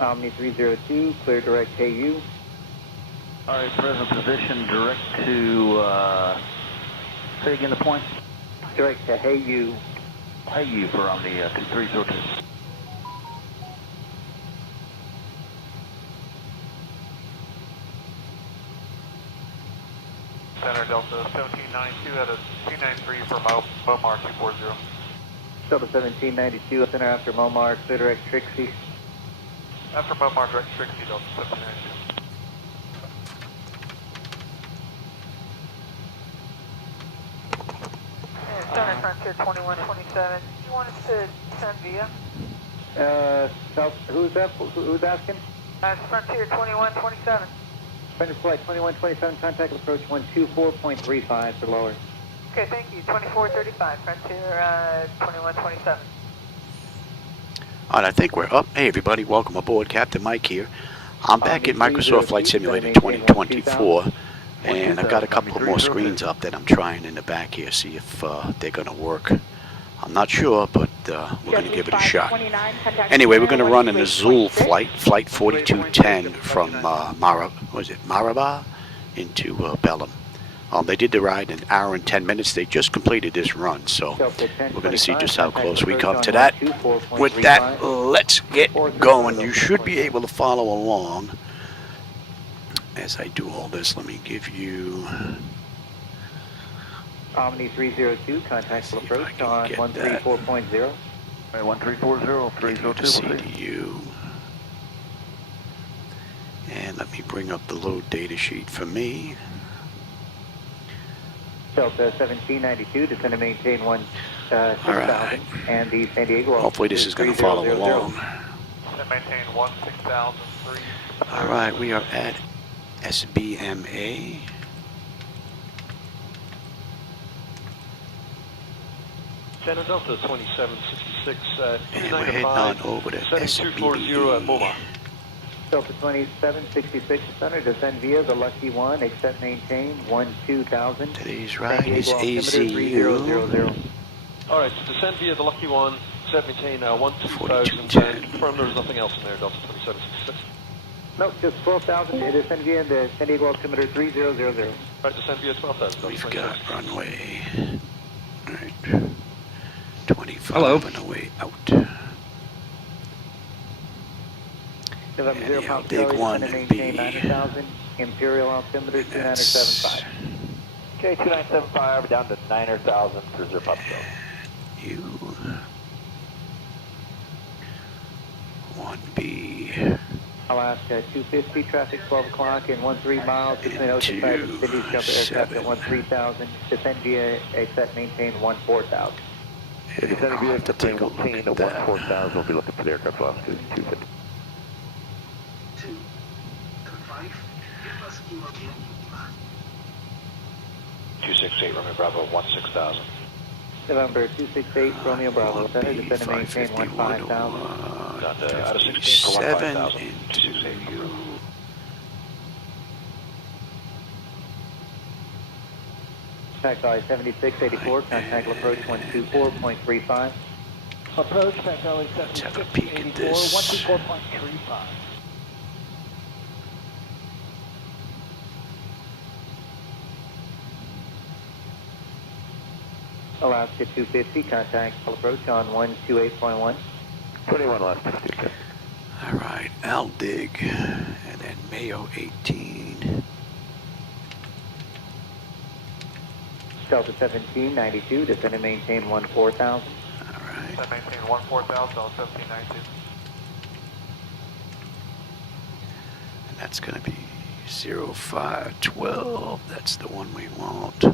Omni 302, clear direct KU. Alright, present position, direct to, say again the point? Direct to Hayu. Hayu for Omni 2302. Center Delta 1792 at a 293 for Momar 240. Delta 1792, center after Momar, clear direct Trixie. After Momar, direct Trixie, Delta 1792. Center Frontier 2127, you want us to send via? South, who's that? Who's asking? It's Frontier 2127. Frontier Flight 2127, contact approach 124.35 for lower. Okay, thank you. 2435, Frontier 2127. All right, I think we're up. Hey, everybody, welcome aboard. Captain Mike here. I'm back in Microsoft Flight Simulator 2024, and I've got a couple more screens up that I'm trying in the back here, see if they're going to work. I'm not sure, but we're going to give it a shot. Anyway, we're going to run an Azul flight, Flight 4210 from Maraba into Belem. They did the ride in 1 hour and 10 minutes. They just completed this run, so we're going to see just how close we come to that. With that, let's get going. You should be able to follow along as I do all this. Let me give you... Omni 302, contact approach on 134.0. Alright, 1340, 302, CDU. And let me bring up the load data sheet for me. Delta 1792, descend and maintain 6,000, right. and the San Diego. Hopefully this is going to follow along. Maintain 16,003. All right, we are at SBMA. Center Delta 2766, And we're heading on over to 7240 Moma. Delta 2766, center, descend via the Lucky One, accept maintain 12,000. Today's ride is AZU. 3000. Alright, descend via the Lucky One, accept maintain 12,000, and confirm there's nothing else in there, Delta 2766. Nope, just 12,000, descend via the San Diego altimeter 3000. Right, descend via 12,000. We've got runway. All right. 25 and away out. November 0, Yeah, Papa big Charlie, one descend and and maintain B. 90,000. Imperial altimeter 2975. Okay, 2975 down to 900,000 for 0 Papa Charlie. You 1B. Alaska 250, traffic 12 o'clock and 13 miles between Oceanside and Cities, jump aircraft at 13,000. Descend via accept maintain 14,000. Descending via to take a look maintain at to that. 14,000, we'll be looking for the aircraft velocity 250. 268 Romeo Bravo 16,000. November 268, Romeo Bravo, center, descend and maintain 15,000. Out of 16 for 15,000. into Contact Valley 7684, contact approach 124.35. Approach, contact Valley Let's have a peek at this. 124.35. Alaska 250, contact approach on 128.1. 21 left. all right, Aldig, and then Mayo 18. Delta 1792, descend and maintain 14,000. All right. Descend maintain 14,000, Delta 1792. And that's going to be 0512. That's the one we want.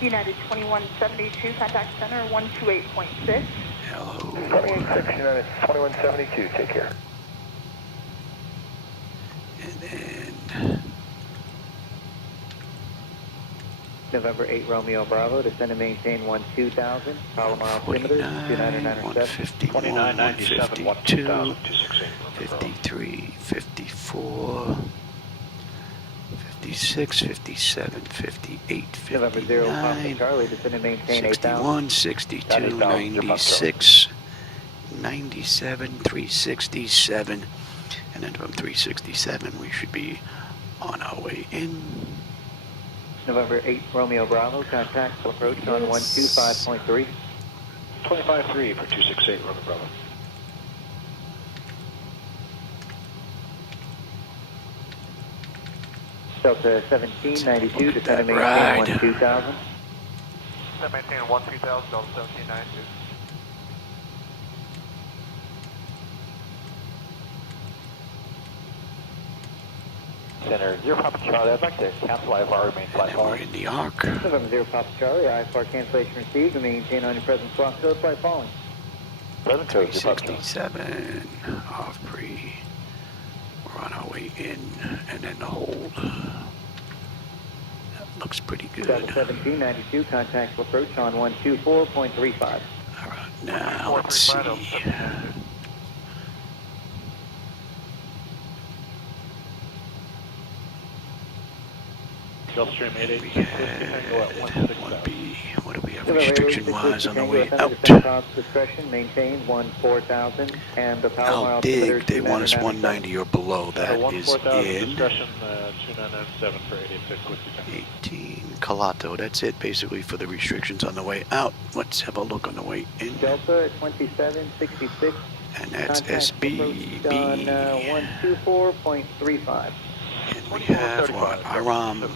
United 2172, contact center 128.6. Hello. United 2172, take care. And then November 8 Romeo Bravo, descend and maintain 12,000. Palomar altimeter 2997. 2997, 152, 53, 54, 56, 57, 58, November 0 Papa 59, Charlie, descend and maintain 8,000. 61, 62, 96, 97, 367, and then from 367 we should be on our way in. November 8 Romeo Bravo, contact approach on 125.3. 25-3 for 268 Roman Bravo. Delta 1792, Look at that descend and ride. maintain 12000. Descend maintain 12000, Delta 1792. Center 0 Papa Charlie, I'd like to cancel IFR, remain flight And we're following. in the arc. November 0 Papa Charlie, IFR cancellation received, and maintain on your present swap code, flight following. Present code 0 Papa Charlie. 367, off pre. We're on our way in, and then the hold. That looks pretty good. Delta 1792, contact approach on 124.35. All right, now let's see. Gulfstream We 88, had Tango at 160,000. 1B. What do we have restriction-wise on the way out? Discretion, maintain 14,000, and the power How mile big? They want us 299. 190 or below. That is 14,000 in discussion, 2997 for 86 Whiskey Tango. 18 Calato. That's it basically for the restrictions on the way out. Let's have a look on the way in. Delta 2766, And that's contact SBBE. approach on 124.35. And we have what? IROM. UB.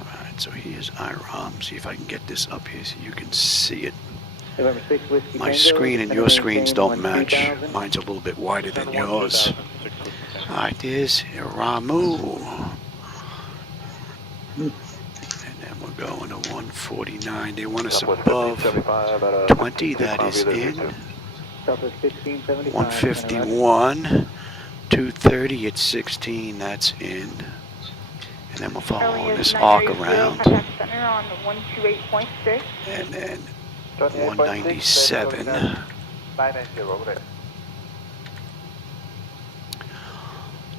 Alright, so here's IROM. See if I can get this up here so you can see it. November 6 Whiskey My Tango, screen and descend your and screens maintain don't match. 12,000. Mine's a little bit wider than yours. 6 Whiskey Tango. Alright, there's Iramu. And then we're going to 149. They want us above 20. That is in. Delta 1675. 151. 230 at 16. That's in. And then we'll follow this arc around. Contact center on the 128.6. And then 197. 990, over there.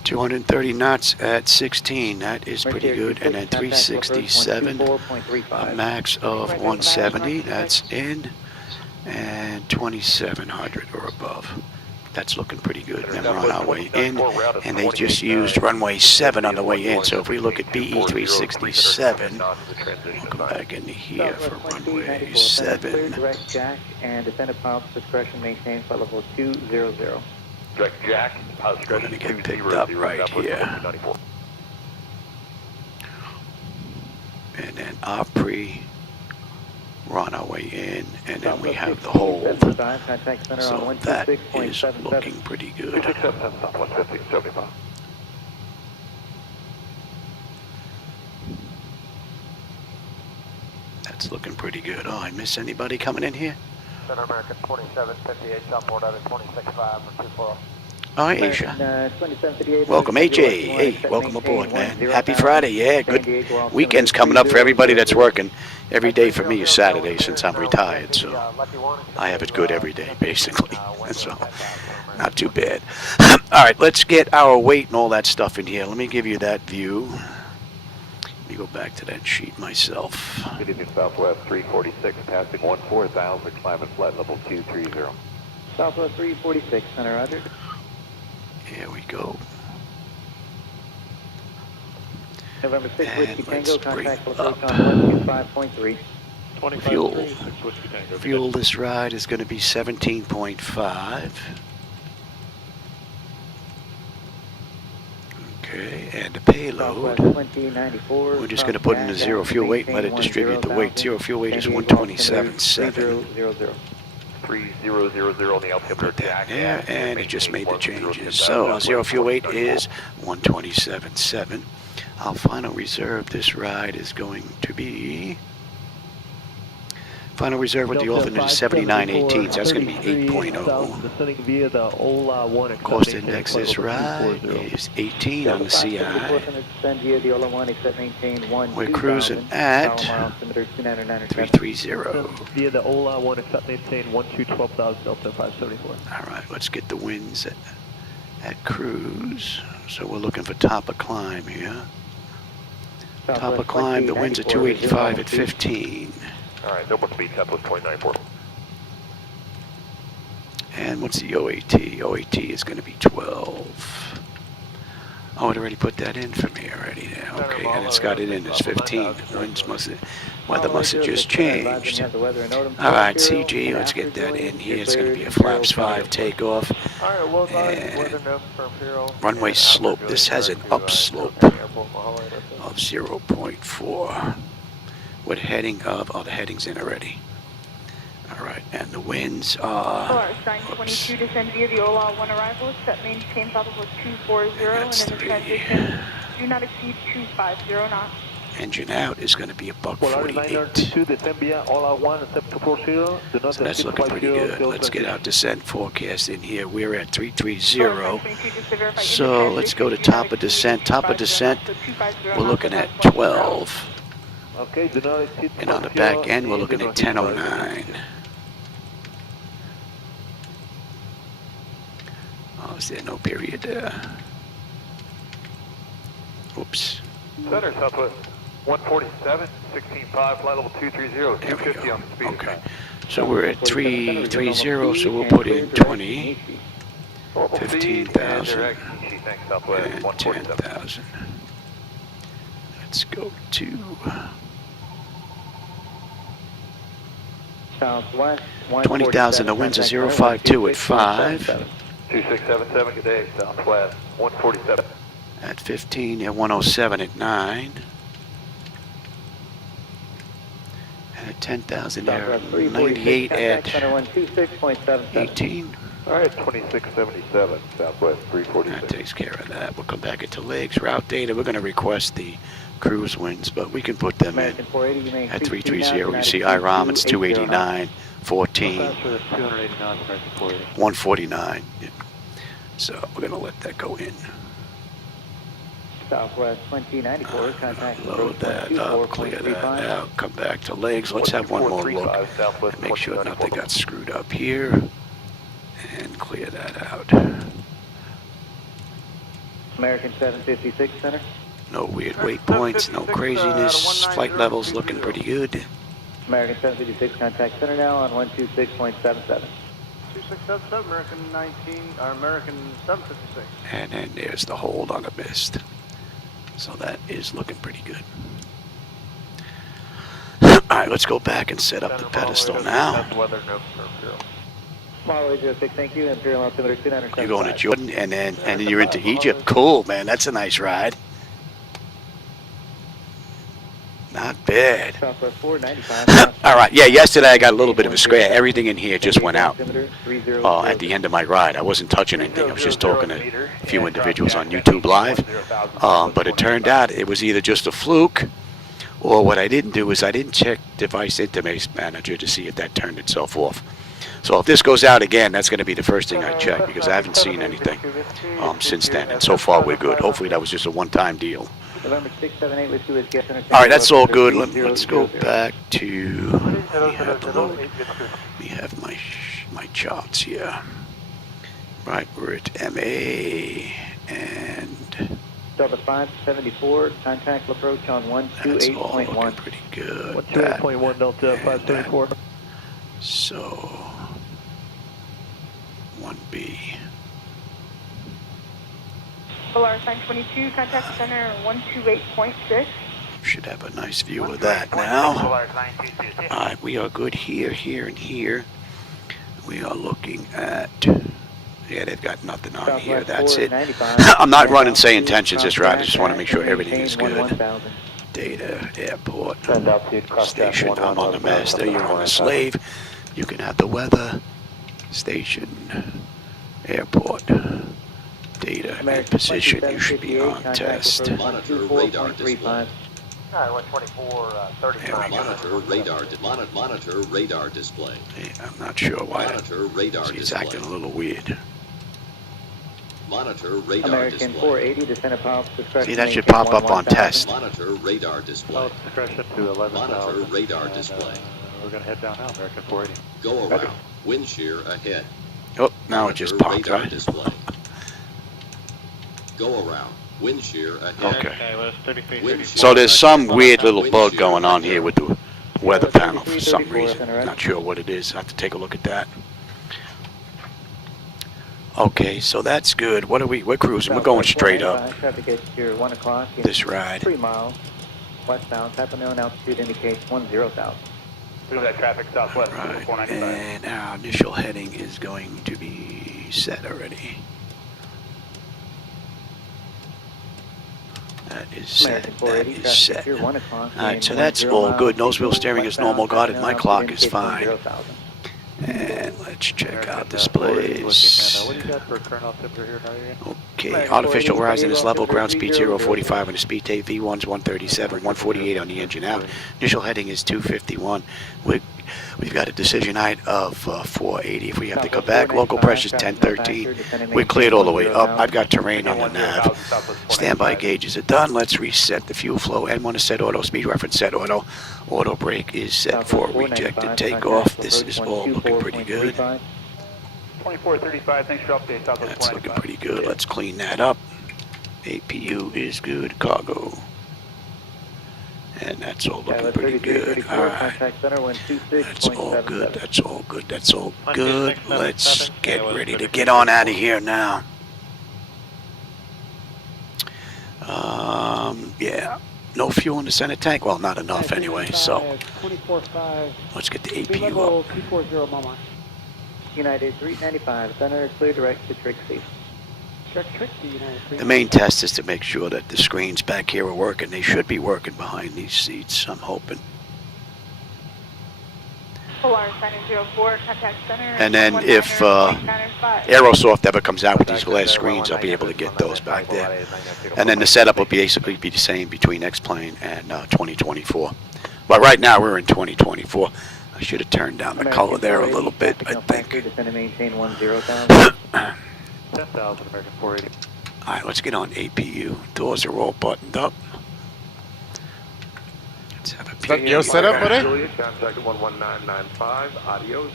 230 knots at 16. That is pretty good. And then 367. A max of 170. That's in. And 2700 or above. That's looking pretty good. And then we're on our way in. And they just used runway 7 on the way in. So if we look at BE 367, we'll come back into here for runway 7. Direct jack and descendant pilot's discretion maintained flight level 200. Direct Jack, pilot We're discretion going to get picked up right here. 94. And then Opry, we're on our way in, and then we have the hold. Contact center So on that is 126.77. looking pretty good. 267, stop 150, 75. That's looking pretty good. Oh, I miss anybody coming in here? Center American 2758, southboard out of 265 for 240. Oh, hey, Asia. 2758. Welcome, AJ. Hey, welcome aboard, man. Happy Friday. Yeah, good weekend's coming up for everybody that's working. Every day for me is Saturday since I'm retired, so I have it good every day, basically. So, not too bad. All right, let's get our weight and all that stuff in here. Let me give you that view. Let me go back to that sheet myself. Good evening, Southwest 346, passing 14,000, climbing flight level 230. Southwest 346, center roger. Here we go. November 6 And Whiskey let's Tango, bring contact up approach on 125.3. 25 Fuel. 6 Whiskey Tango. Fuel this ride is going to be 17.5. Okay, and the payload, Southwest 2094. we're just going to put in a zero fuel weight and let it distribute the weight. Zero fuel weight is 127.7. 3000. 3000 on the altimeter. Put that there, and it just made the changes. So our zero fuel weight is 127.7. Our final reserve this ride is going to be, final reserve with the alternate is 79.18, so that's going to be 8.0. Descending via the Ola 1 Cost index this ride is 18 on the CI. We're cruising at 330. Via the Ola 1 accept maintain 12,000 Delta 574. All right, let's get the winds at cruise. So we're looking for top of climb here. Top of climb, the winds are 285 at 15. All right, no more speed, Southwest 294. And what's the OAT? OAT is going to be 12. Oh, it already put that in for me already now. Okay, and it's got it in as 15. Weather must have just changed. All right, CG, let's get that in here. It's going to be a flaps 5 takeoff. All right, well, And weather note for Imperial. runway slope. This has an upslope of 0.4. What heading of? Oh, the heading's in already. All right, and the winds are. Polaris 922, descend via the OLA 1 arrival, set maintain level of 240, and in the transition, do not exceed 250 knots. Engine out is going to be a buck Polaris 48. 992, descend via OLA 1, step 240. Do not So that's looking pretty good. Let's get our descent forecast in here. We're at 330. So let's go to top of descent. Top of descent, we're looking at 12. Okay, do not exceed. And on the back end, we're looking at 1009. Oh, is there no period there? Oops. Center, Southwest 147, 16.5, flight level 230, There we 250 go. on the speed. Okay. So we're at 330, so we'll put in 20, Normal speed, 15,000, and direct Nishi, thanks, Southwest and 147. 10,000. Let's go to Southwest 20,000. The winds are 052 at 5. 2677, good day, Southwest 147. At 15 and 107 at 9. And at 10,000 there, 98 at 18. All right, 2677, Southwest 346. That takes care of that. We'll come back into legs. Route data, we're going to request the cruise winds, but we can put them in American 480, you may at increase 330. You see speed now to IROM, it's 280 289, 14, 289, 149. Yeah. So we're going to let that go in. Southwest 2094, contact Load that up, clear that out, come back to legs. Let's have one more look and make sure nothing got screwed up here. And clear that out. American 756 center. No weird waypoints, no craziness. Flight levels looking pretty good. American 756 contact center now on 126.77. 2677, American 19, or American 756. And then there's the hold on the mist. So that is looking pretty good. Alright, let's go back and set up the pedestal now. Weather note for Imperial. Small 06, thank you. Imperial altimeter 275. You're going to Jordan and then you're into Egypt. Cool, man. That's a nice ride. Not bad. Southwest 495. Alright, yeah, yesterday I got a little bit of a scratch. Everything in here just went out at the end of my ride. I wasn't touching anything. I was just talking to a few individuals on YouTube Live. But it turned out it was either just a fluke, or what I didn't do is I didn't check Device Interface Manager to see if that turned itself off. So if this goes out again, that's going to be the first thing I check, because I haven't seen anything since then. And so far we're good. Hopefully that was just a one-time deal. November 678 with you is guest center. All right, that's all good. Let's go back to. We have my charts here. Right, we're at MA and. Delta 574, contact approach on That's all looking 128.1. pretty good. 128.1 Delta 574. So 1B. Polaris 922, contact center 128.6. Should have a nice view of that now. All right, we are good here, here, and here. We are looking at. Yeah, they've got nothing on here. That's it. I'm not running SayIntentions this ride. I just want to make sure everything is good. Data, airport, station. I'm on the master. You're on the slave. You can have the weather, station, airport, data, and position. You should be on test. Monitor radar display. Alright, 124, 35. Monitor radar display. Yeah, I'm not sure why. Monitor radar See, it's display. acting a little weird. Monitor radar American display. 480, descent of power discretion. See, that should pop up on test. Monitor radar display. Discretion to 11,000. Monitor radar display. We're going to head down now, American 480. Go around. Wind shear ahead. Oh, now it just Monitor popped, radar right? display. Go around. Wind shear ahead. Okay. West 33, Wind 34. shear So there's some ahead. weird little Wind bug shear going on ahead. here with the weather panel for some reason. Not sure what it is. I have to take a look at that. Okay, so that's good. What are we're cruising. We're going straight up. Traffic at your 1 o'clock. This ride. 3 miles westbound. Type of known altitude indicates 10,000. Through that traffic southwest, Right. 495. And our initial heading is going to be set already. That is set. That is set. Alright, so that's all good. Nose wheel steering is normal. Guarded. My clock is fine. And let's check out displays. What do you got for current off temperature here? Okay, artificial rising is level. Ground speed 045 on the speed tape. V1's 137, 148 on the engine out. Initial heading is 251. We've got a decision height of 480. If we have to go back, local pressure is 1013. We're cleared all the way up. I've got terrain on the nav. Standby gauges are done. Let's reset the fuel flow. N1 is set auto. Speed reference set auto. Auto brake is set for rejected takeoff. This is all looking pretty good. 2435, thanks for update. That's looking pretty good. Let's clean that up. APU is good. Cargo. And that's all looking pretty good. Alright. That's all good. That's all good. That's all good. Let's get ready to get on out of here now. Yeah. No fuel in the center tank. Well, not enough anyway. So let's get the APU up. United 395, center clear direct to Trixie. The main test is to make sure that the screens back here are working. They should be working behind these seats, I'm hoping. And then if Aerosoft ever comes out with these glass screens, I'll be able to get those back there. And then the setup will basically be the same between X-Plane and 2024. But right now we're in 2024. I should have turned down the color there a little bit, I think. 10,000 American 480. Alright, let's get on APU. Doors are all buttoned up. Let's have a Is that your setup, buddy? Contact 11995, adios.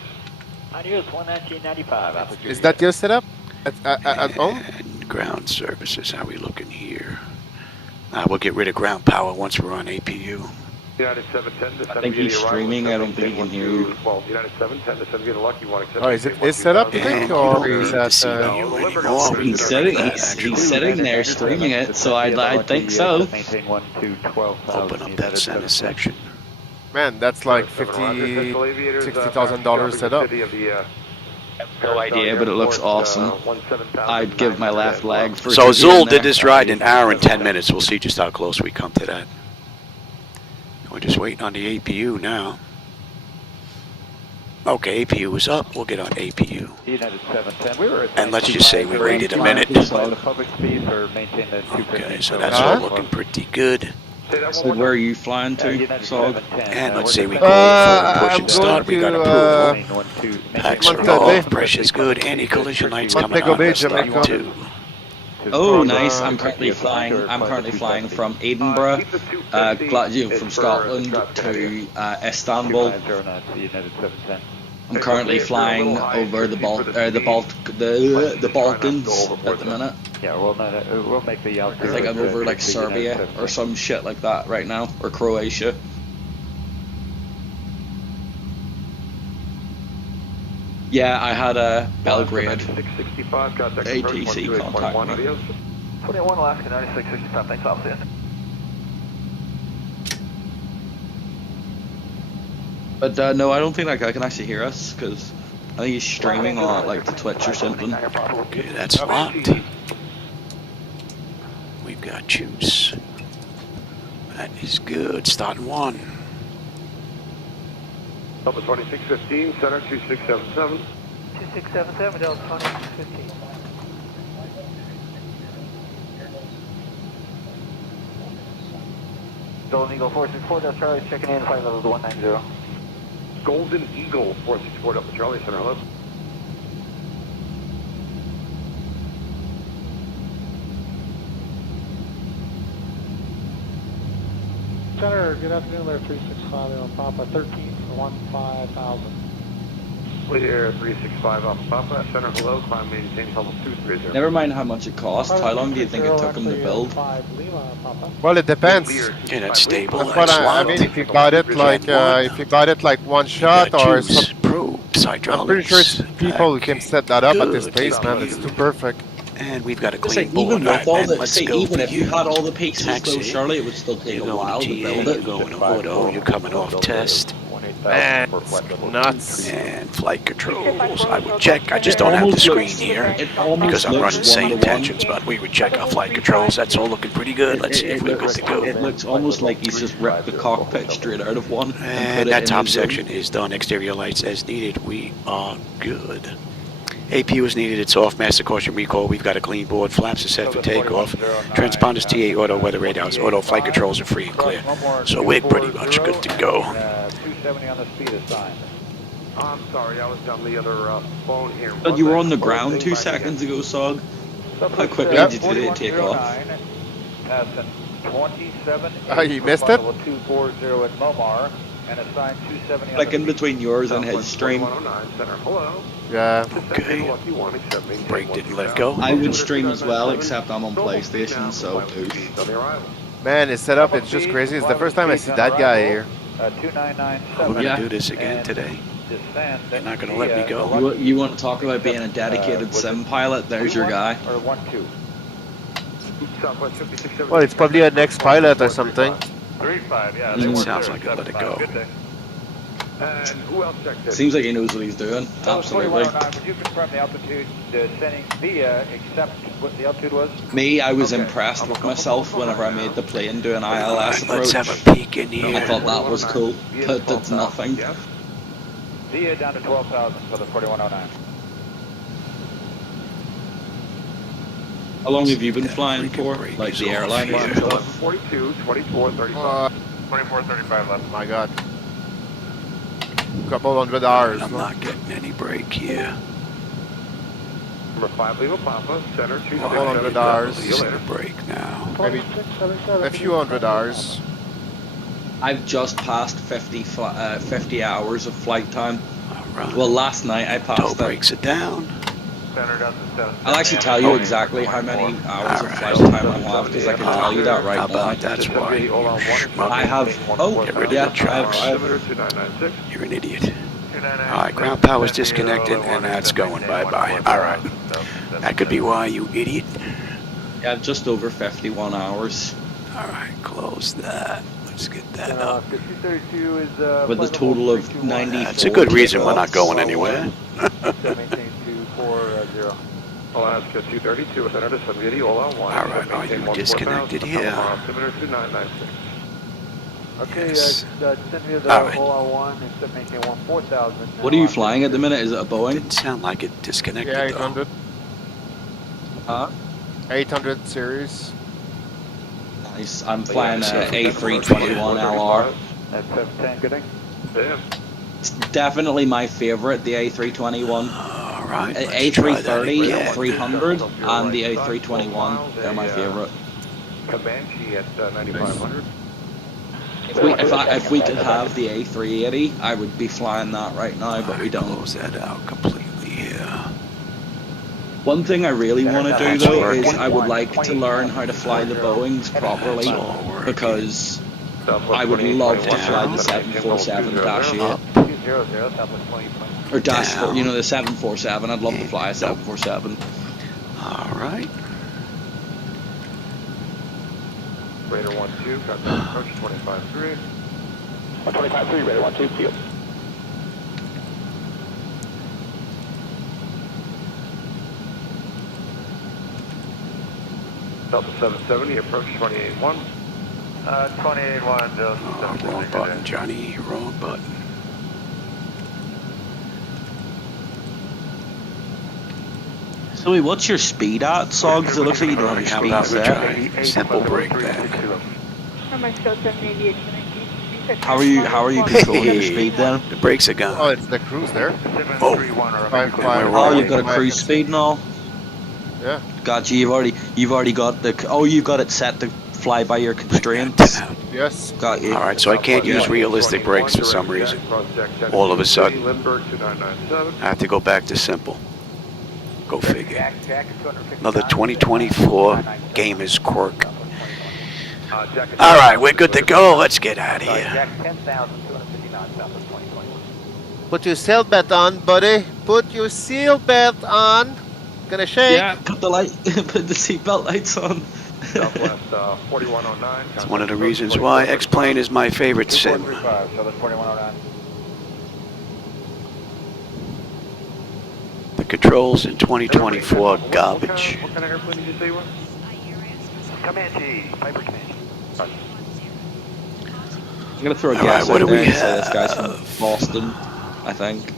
Adios, 11995. Is that your setup at home? And ground services, how we looking here? We'll get rid of ground power once we're on APU. United 710 to I think he's streaming. I don't think he can hear you. Well, United 710 to send you the lucky one. Oh, is it his setup, you think, or is that? He's sitting there streaming it, so I think so. Open up that center section. Man, that's like $60,000 setup. No idea, but it looks awesome. I'd give my left leg for. So Azul did this ride in an hour and 10 minutes. We'll see just how close we come to that. We're just waiting on the APU now. Okay, APU is up. We'll get on APU. United 710. And let's just say we waited a minute. Okay, so that's all looking pretty good. So where are you flying to, Sog? And let's say we go forward, push and start. We got approval. Packs are off. Pressure's good. Anti-collision lights coming on. That's level 2. Oh, nice. I'm currently flying from Edinburgh, from Scotland to Istanbul. I'm currently flying over the Balkans at the minute. Yeah, we'll make the I think I'm over like Serbia or some shit like that right now, or Croatia. Yeah, I had a Belgrade ATC contact me. 21 Alaska 9665, thanks, officer. But no, I don't think that guy can actually hear us, because I think he's streaming on like to Twitch or something. Okay, that's locked. We've got juice. That is good. Starting 1. Delta 2615, center 2677. 2677, Delta 2615. Golden Eagle 464, Delta Charlie, checking in, flight level 190. Golden Eagle 464, Delta Charlie, center, hello. Center, good afternoon, there 365 on Papa 13 for 15,000. Clear 365 Alpha Papa, center hello, climb maintain level 230. Never mind how much it cost. How long do you think it took them to build? Well, it depends. Okay, that's stable. That's what I mean. If you got it like one shot or something. I'm pretty sure people can set that up at this pace, man. It's too perfect. And we've got a Say, clean board. even with all the, let's say, go even for if you had all the pieces, taxi. though, surely it would still take You're a while going to TA, build you're it. going to auto, you're coming off test. Man, nuts. And flight controls. I would check. I just don't have the screen here because I'm running SayIntentions, but we would check our flight controls. That's all looking pretty good. Let's see if we're good to go. It looks almost like he's just ripped the cockpit straight out of one. And that top section is done. Exterior lights as needed. We are good. APU is needed. It's off. Master caution recall. We've got a clean board. Flaps are set for takeoff. Transponders, TA, auto, weather radars, auto. Flight controls are free and clear. So we're pretty much good to go. 270 on the speed assigned. I'm sorry, I was on the other phone here. But you were on the ground 2 seconds ago, Sog. How quickly did it take off? Passing 27. You missed it? 240 at Momar and assigned 270. Like in between yours and his stream. Yeah. Okay. Brake didn't let go. I would stream as well, except I'm on PlayStation, so oof. Man, it's set up. It's just crazy. It's the first time I see that guy here. 299. We're going to do this again today. You're not going to let me go. You want to talk about being a dedicated sim pilot? There's your guy. Or 1-2. Well, it's probably a next pilot or something. 35, yeah. It sounds like I'll let it go. And who else checked it? Seems like he knows what he's doing. Absolutely. Would you confirm the altitude descending via, except what the altitude was? Me, I was impressed with myself whenever I made the plane do an ILS approach. Let's have a peek in here. I thought that was cool, but it's nothing. Via down to 12,000 for the 4109. How long have you been flying for? Like the airliner? 42, 24, 35. 24, 35 left. My God. Couple hundred hours. I'm not getting any break here. Number 5, Lima Papa, center 2. Couple hundred hours. He's going to break now. Maybe a few hundred hours. I've just passed 50 hours of flight time. All right. Well, last night I Toe passed breaks it down. I'll actually tell you exactly how many hours of flight time I have, because I can tell you that right How now. about that's why I have, You're an idiot. Alright, ground power's disconnected and that's going bye-bye. Alright. That could be why, you idiot. Yeah, just over 51 hours. Alright, close that. Let's get that up. With a total of 94. That's a good reason we're not going anywhere. Alaska 232, center to 780, all on 1. Alright, are you disconnected here? Okay, Yes. send me the Alright. OL1 and set maintain 14,000. What are you flying at the minute? Is it a Boeing? Didn't sound like it disconnected Yeah, though. 800. Huh? 800 series. Nice. I'm flying a A321 LR. That's 710, good day. Yeah. It's definitely my favorite, the A321. Alright, let's try that A330, again. 300, and the A321. They're my favorite. Comanche at 9,500. If we could have the A380, I would be flying that right now, but we don't. Close that out completely here. One thing I really want to do though is I would like to learn how to fly the Boeings properly, because I would love to fly the 747-8 or dash 4, you know, the 747. I'd love to fly a 747. Alright. Radar 1-2, contact approach 25-3. 125-3, radar 1-2, field. Delta 770, approach 28-1. 28-1, Delta Wrong button, Johnny. Wrong button. So what's your speed at, Sogs? It looks like you don't have your How speed about we set. try simple breakdown? Am I still 788? How are you controlling your speed then? The brakes are gone. Oh, it's the cruise there. Oh, Oh, you've got a cruise speed and all. Yeah. Gotcha. You've already got the. Oh, you've got it set to fly by your constraints. Yes. Got you. Alright, so I can't use realistic brakes for some reason. All of a sudden, I have to go back to simple. Go figure. Another 2024 gamer's quirk. Alright, we're good to go. Let's get out of here. Put your seatbelt on, buddy. Put your seatbelt on. Gonna shake. Yeah, put the seatbelt lights on. It's one of the reasons why X-Plane is my favorite sim. The controls in 2024 garbage. What kind of airplane did you say you were? Comanche, Piper Comanche. I'm gonna throw a guess out there and say this guy's from Boston, I think.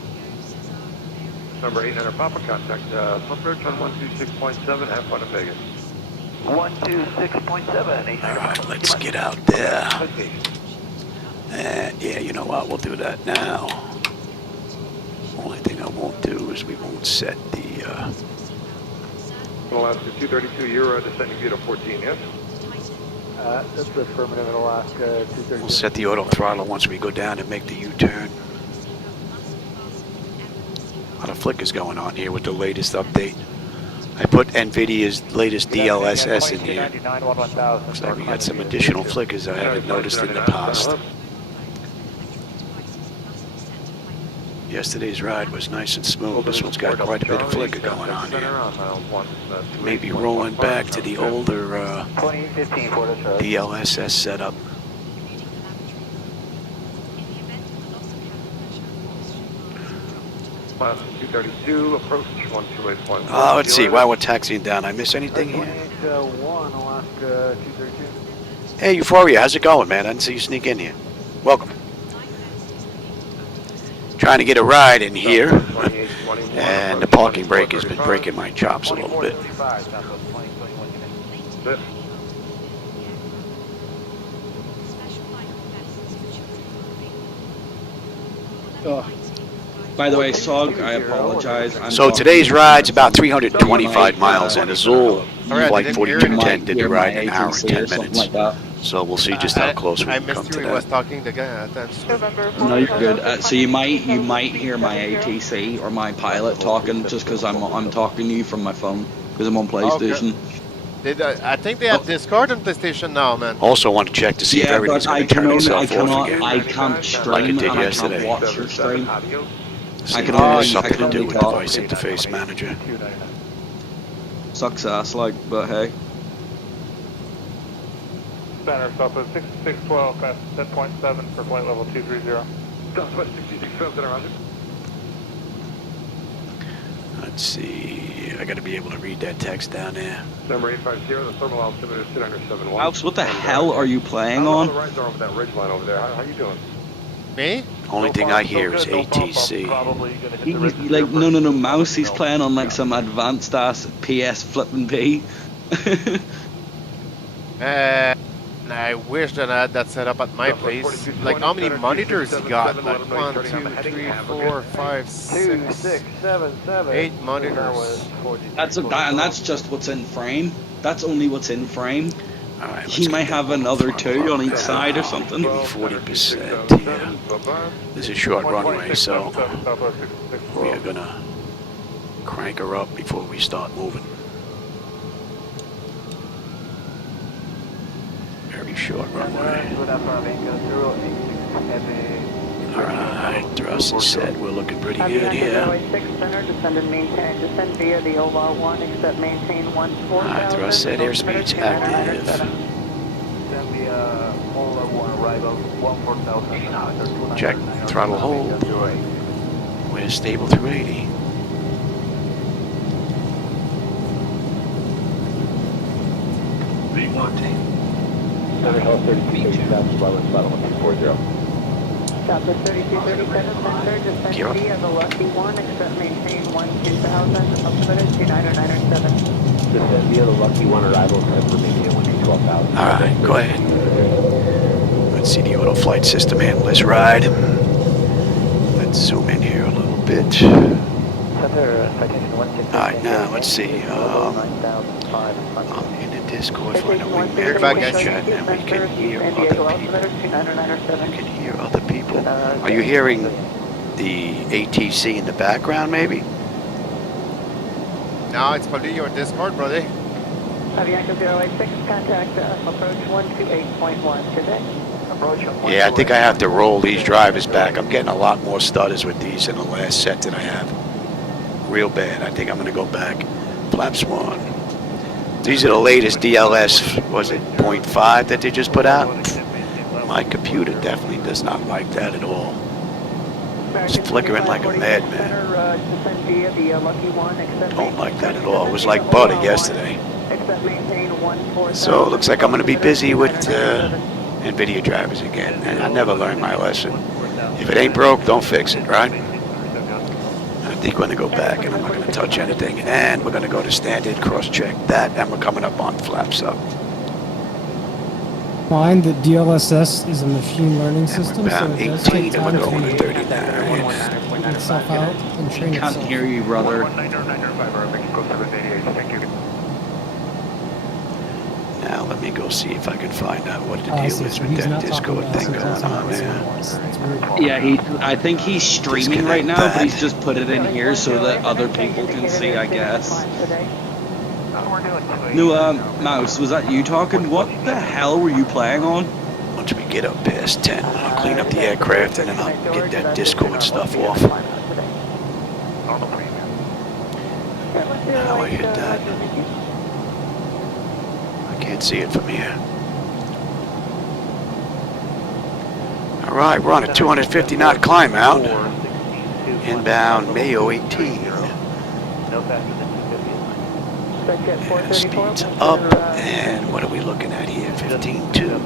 Number 800 Papa, contact Flipper, turn 126.7, have fun in Vegas. 126.7, 800. Alright, let's get out there. And yeah, you know what, we'll do that now. Only thing I won't do is we won't set the Alaska 232, you're descending view to 14, yes? That's the affirmative in Alaska 232. we'll set the auto throttle once we go down and make the U-turn. A lot of flickers going on here with the latest update. I put NVIDIA's latest DLSS in here. Looks like we got some additional flickers I haven't noticed in the past. Yesterday's ride was nice and smooth. This one's got quite a bit of flicker going on here. Maybe rolling back to the older DLSS setup. Alaska 232, approach 128.1. Let's see, while we're taxiing down, I miss anything here? 1 Alaska 232. Hey, Euphoria, how's it going, man? I didn't see you sneak in here. Welcome. Trying to get a ride in here, and the parking brake has been breaking my chops a little bit. By the way, Sog, I apologize. So today's ride's about 325 miles, and Azul Flight 4210 did the ride in an hour and 10 minutes. So we'll see just how close we I can come missed to you. He was that. talking to guy. Thanks. No, you're good. So you might hear my ATC or my pilot talking just because I'm talking to you from my phone because I'm on PlayStation. I think they have Discord on PlayStation now, man. Also want to check to see if everything's going to turn itself off again. I can't stream like it did and yesterday. I can't watch your stream. See I if can there's only something to do with talk. device interface manager. Sucks ass, like, but hey. Center, stop at 6612, past 10.7 for flight level 230. Southwest 66, roger. Let's see. I got to be able to read that text down there. Number 850, the thermal altimeter is 271. Mouse, what the hell are you playing on? The rides are over that ridge line over there. How you doing? Me? Only thing I hear is ATC. Like, no, Mouse, he's playing on like some advanced ass PS flipping P. I wish that I had that set up at my place. Like, how many monitors you got? Like 1, 2, 3, 4, 5, 6, 8 monitors. That's just what's in frame. That's only what's in frame. Alright, He might have another 2 on each side or something. Maybe 40%, yeah. This is short runway, so we are gonna crank her up before we start moving. Very short runway. Alright, thrust is set. We're looking pretty good here. Descend and maintain. Descend via the OLA 1, except maintain 14,000. Alright, thrust set. Airspeed's active. Descend via OLA 1, arrival 14,000. Check throttle hold. We're stable through 80. Southwest 3237, center, descend via the Lucky 1, except maintain 12,000, altimeter 29907. Descend via the Lucky 1, arrival for maybe 12,000. Alright, go ahead. Let's see the auto flight system handle this ride. Let's zoom in here a little bit. Alright, now let's see. I'm in a Discord, find a wingman, You're back, guys. chat, and we can hear other people. You can hear other people. Are you hearing the ATC in the background, maybe? No, it's probably your Discord, brother. Avianca 086, contact approach 128.1 today. Yeah, I think I have to roll these drivers back. I'm getting a lot more stutters with these in the last set than I have. Real bad. I think I'm going to go back. Flaps 1. These are the latest DLS, was it 0.5 that they just put out? My computer definitely does not like that at all. It's flickering like a madman. Don't like that at all. It was like butter yesterday. So it looks like I'm going to be busy with NVIDIA drivers again. And I never learned my lesson. If it ain't broke, don't fix it, right? I think we're going to go back and I'm not going to touch anything. And we're going to go to standard, cross-check that, and we're coming up on flaps up. Find that DLSS is a machine learning system, so About it does take 18 and time we're going to to 39. figure itself out and train Can't itself. hear you, brother. Now let me go see if I can find out what the I deal see. is So with he's that not talking Discord about thing us, going he's on talking there. about us. That's weird. Yeah, I think he's streaming right now, but he's just put it in here so that other people can see, I guess. No, Mouse, was that you talking? What the hell were you playing on? Once we get up past 10, I'll clean up the aircraft and then I'll get that Discord stuff off. How I hit that? I can't see it from here. Alright, we're on a 250 knot climb out. Inbound Mayo 18. And speeds up, and what are we looking at here? 15.2,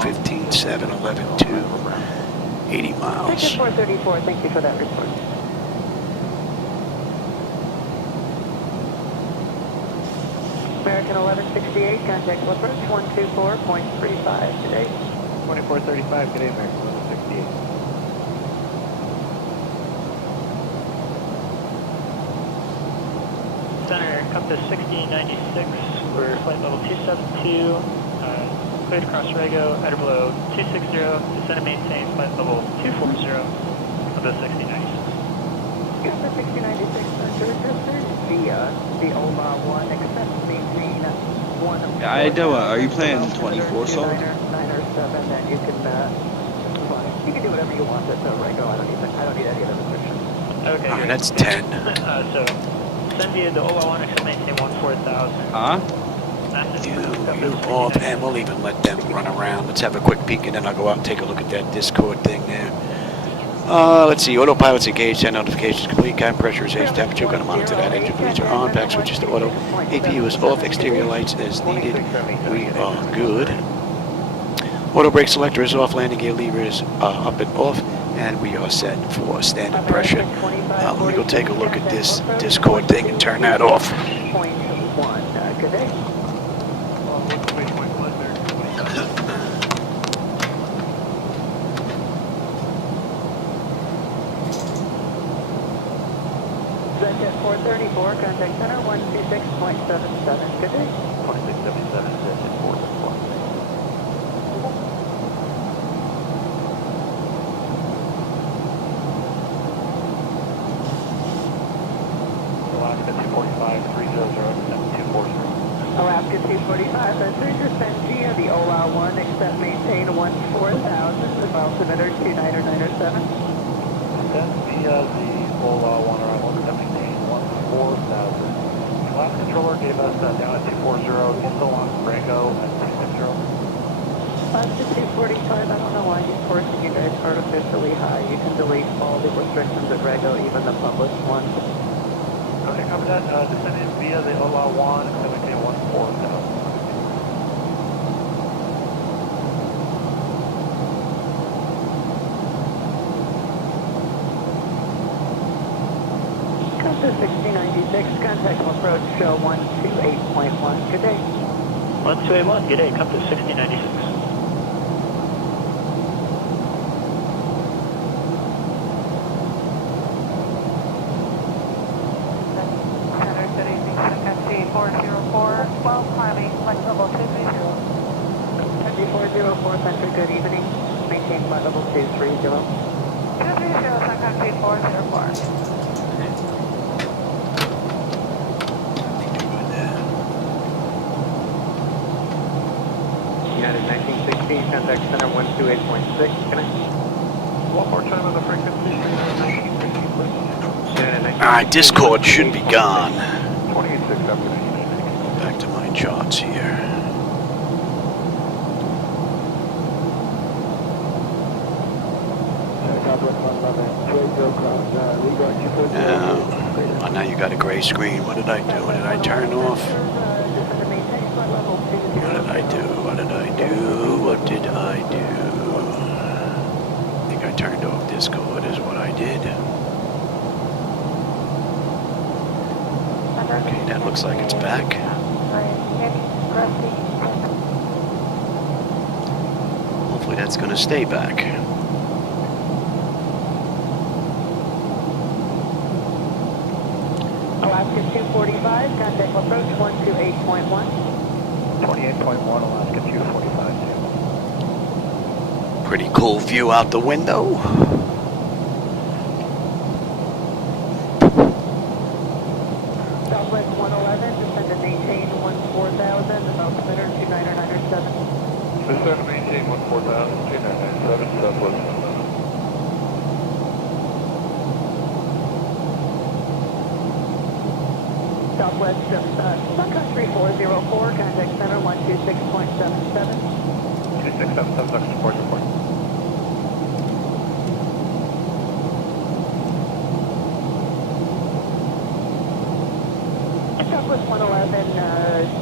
15.7, 11.2, 80 miles. 434, thank you for that report. American 1168, contact approach 124.35 today. 2435, good day, American 1168. Center, compass 1696, we're flight level 272, cleared across Rego, outer below 260, descend and maintain flight level 240, compass 1696. Compass 1696, the OMA 1, except maintain 1. Yeah, I know, are you playing 24 song? 9 or 7, and you can do whatever you want at Rego, I don't need any other restrictions. Okay, Alright, great. that's 10. So, send via the OLA 1, except maintain 14,000. Huh? You off, and we'll even let them run around. Let's have a quick peek, and then I'll go out and take a look at that Discord thing there. Let's see, autopilot's engaged, send notifications complete, cabin pressure is safe, temperature, gonna monitor that, engine bleeds are on, back switches to auto, APU is off, exterior lights as needed, we are good. Auto brake selector is off, landing gear lever is up and off, and we are set for standard pressure. Let me go take a look at this Discord thing and turn that off. Good day. Jet 434, contact center 126.77. Good day. 2677, Jet 434. Alaska 245, 300, 240. Alaska 245, descend via the OLA 1, except maintain 14,000, with altimeter 2997. Descend via the OLA 1 arrival, except maintain 14,000. Last controller gave us down at 240, still on Branco at 260. Alaska 245, I don't know why he's forcing you guys artificially high. You can delete all the restrictions at Rego, even the published ones. Okay, copy that. Descending via the OLA 1, except maintain 14,000. Compass 1696, contact approach 128.1. Good day. 1281, good day, compass 1696. Center City, 404, 12 climbing, flight level 2. 204 Center, good evening. Maintain flight level 230. 230, Sun Country 404. United 1916, contact center 128.6, connect. One more time on the frequency. Alright, Discord should be gone. 28.6 after. Back to my charts here. Now you got a gray screen. What did I do? What did I turn off? What did I do? What did I do? What did I do? I think I turned off Discord is what I did. Okay, that looks like it's back. Hopefully that's going to stay back. Alaska 245, contact approach 128.1. 28.1, Alaska 245. Pretty cool view out the window. Southwest 111, descend to maintain 14,000, altimeter 2997. Descend to maintain 14,000, 2997, Southwest 111. Southwest Sun Country 404, contact center 126.77. 2677, Sun Country 404. Southwest 111,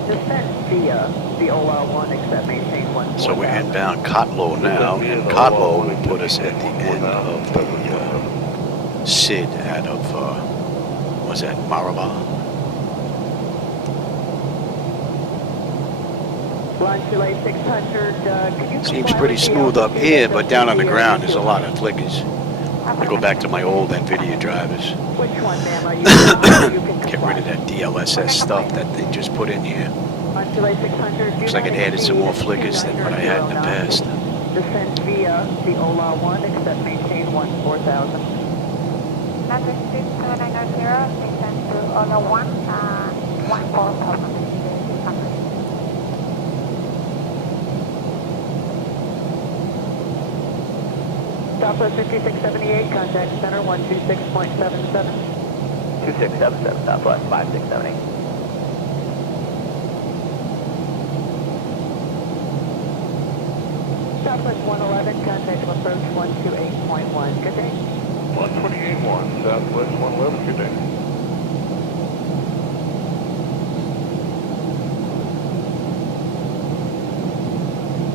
descend via the OL1, except maintain 1. So we're inbound Kotlo now, and Kotlo will put us at the end of the SID out of, was that Maraba? Line 600, could you Seems pretty smooth up here, but down on the ground there's a lot of flickers. I go back to my old NVIDIA drivers. Which one, ma'am, are you Get rid of that DLSS stuff that they just put in here. Line 600, Looks like it added some more flickers than what I had in the past. Descend via the OLA1, except maintain 14,000. Number 6990, descend to OLA1, 14,000. Southwest 5678, contact center 126.77. 2677, Southwest 5678. Southwest 111, contact approach 128.1. Good day. 128.1, Southwest 111, good day.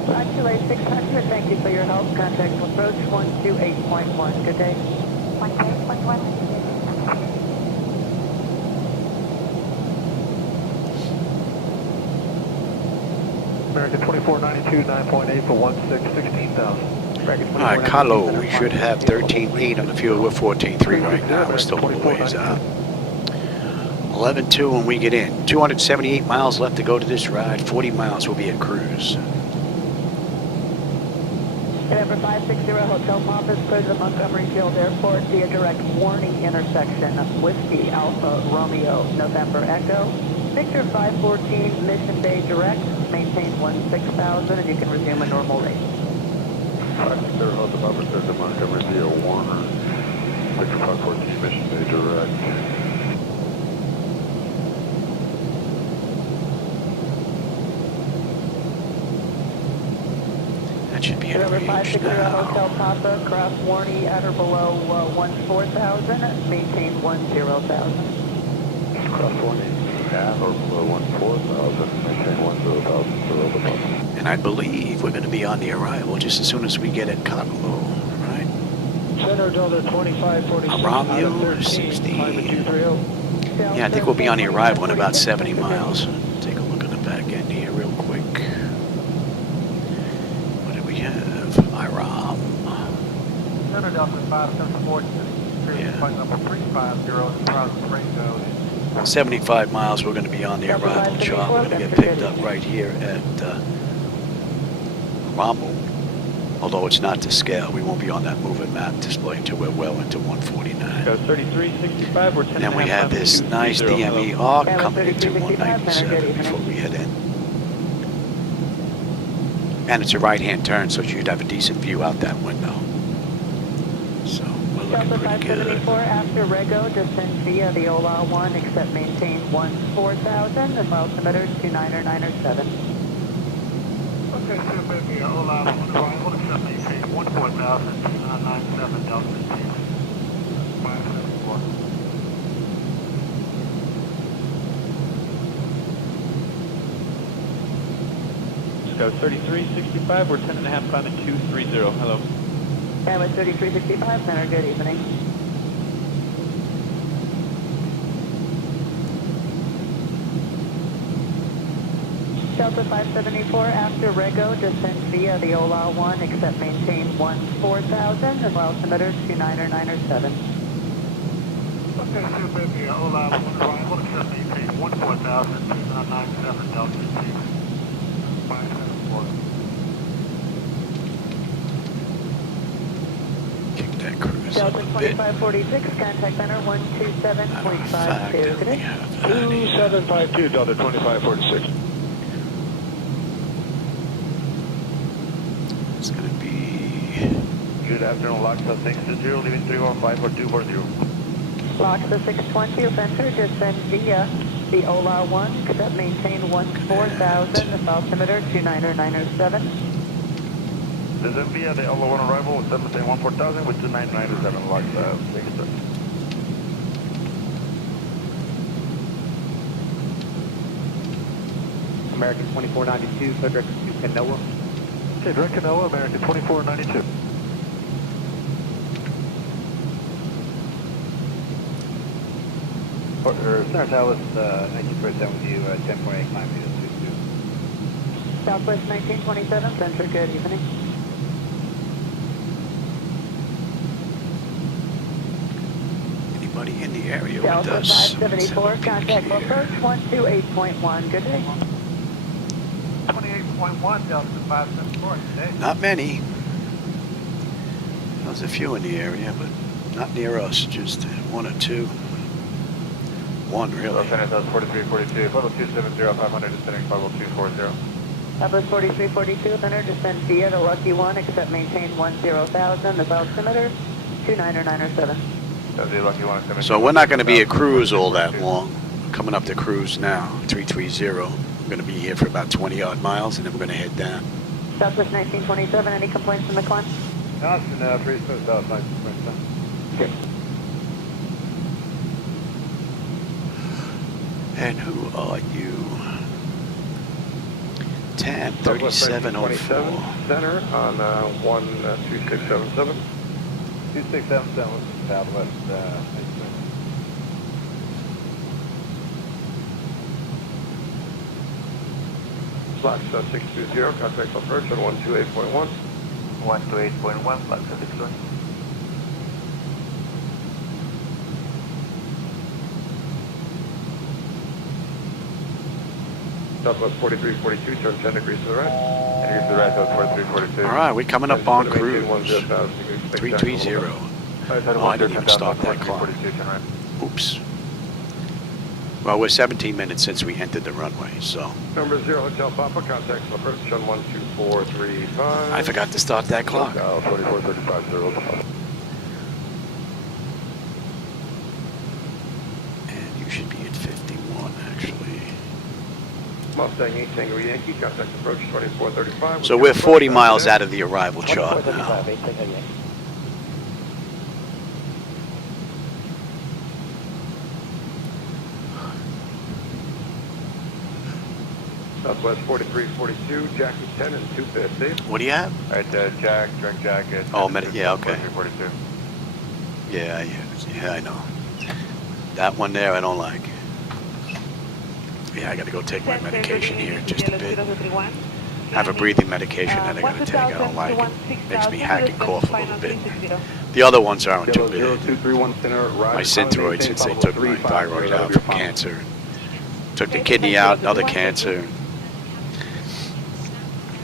Line 600, thank you for your help. Contact approach 128.1. Good day. 128.1. American 2492, 9.8 for 16,000. Alright, Kalo, we should have 13.8 on the fuel. We're 14.3 right now. We're still a little ways out. 11.2 when we get in. 278 miles left to go to this ride. 40 miles will be at cruise. Number 560 Hotel Papa, clear to the Montgomery Field Airport via direct warning intersection. Whiskey Alpha Romeo November Echo. Victor 514 Mission Bay direct. Maintain 16,000 and you can resume a normal rate. 560 Hotel Papa, clear to Montgomery via Warner. Victor 514 Mission Bay direct. That should be in Number range 560 now. Hotel Papa, cross Warney at or below 14,000, maintain 10,000. Cross Warney at or below 14,000, maintain 10,000. And I believe we're going to be on the arrival just as soon as we get at Kotlo, right? Center Delta 2546. Aramio 60. Yeah, I think we'll be on the arrival in about 70 miles. Take a look at the back end here real quick. What do we have? Iram. Center Delta 574, Yeah. flight number 350, Procedural Rango. 75 miles, we're going to be on the arrival chart. We're going to get picked up right here at Rommel, although it's not to scale. We won't be on that moving map display until we're well into 149. Go 3365, we're 10 And then we have this nice DME arc coming into 197 before we head in. And it's a right-hand turn, so you'd have a decent view out that window. So we're looking Delta pretty good. 574 after Rego, descend via the OLA 1, except maintain 14,000, and altimeter 29907. Okay, so maybe OLA 1 arrival, except maintain 14,000, 97 Delta maintain 574. Go 3365, we're 10.5, climb at 230. Hello. Canada 3365, center, good evening. Delta 574 after Rego, descend via the OLA 1, except maintain 14,000, and altimeter 29907. Okay, so maybe OLA 1 arrival, except maintain 14,000, 297 Delta maintain 574. Kick that cruise up Delta a bit. 2546, contact center 127.52. Good day. 2752, Delta 2546. It's going to be... Good afternoon, Laksa 620, leaving 315 for 240. Laksa 620, center, descend via the OLA 1, except maintain 14,000, and altimeter 29907. Descend via the OLA 1 arrival with 14,000 with 29907, Laksa 620. American 2492, so direct to Canoa. Okay, direct Canoa, American 2492. Center Tower, 1927 with you, 10.8 climb to 22. Southwest 1927, center, good evening. Anybody in the area Delta with us? 574, contact approach 128.1, good day. 28.1, Delta 574, today. Not many. There's a few in the area, but not near us. Just one or two. One, really. Center Tower 4342, level 270, 500, descending level 240. Southwest 4342, center, descend via the Lucky 1, except maintain 10,000, the altimeter 29907. So we're not going to be a cruise all that long. We're coming up to cruise now, 330. We're going to be here for about 20 odd miles, and then we're going to head down. Southwest 1927, any complaints from the climb? No, it's been pretty smooth, South 1927. Good. And who are you? TAM 3704. Center on 12677. 2677 was Southwest. Flight 620, contact approach on 128.1. 128.1, Flight 620. Southwest 4342, turn 10 degrees to the right. 10 degrees to the right, Southwest 4342. All right, we're coming up on cruise. 330. Oh, I didn't even start that clock. Oops. Well, we're 17 minutes since we entered the runway, so. Number 0, Hotel Papa, contact approach on 12435. I forgot to start that clock. 4435. And you should be at 51, actually. Mustang 8 Tango Yankee, contact approach 2435. So we're 40 miles out of the arrival chart now. Southwest 4342, Jackie 10 and 250. What do you have? All right, Jack, drink jacket. Oh, yeah, okay. 4342. Yeah, I know. That one there I don't like. Yeah, I gotta go take my medication here in just a bit. I have a breathing medication that I gotta take. I don't like it. Makes me hack and cough a little bit. The other ones aren't too bad. My Synthroid, since they took my thyroid out from cancer. Took the kidney out, another cancer.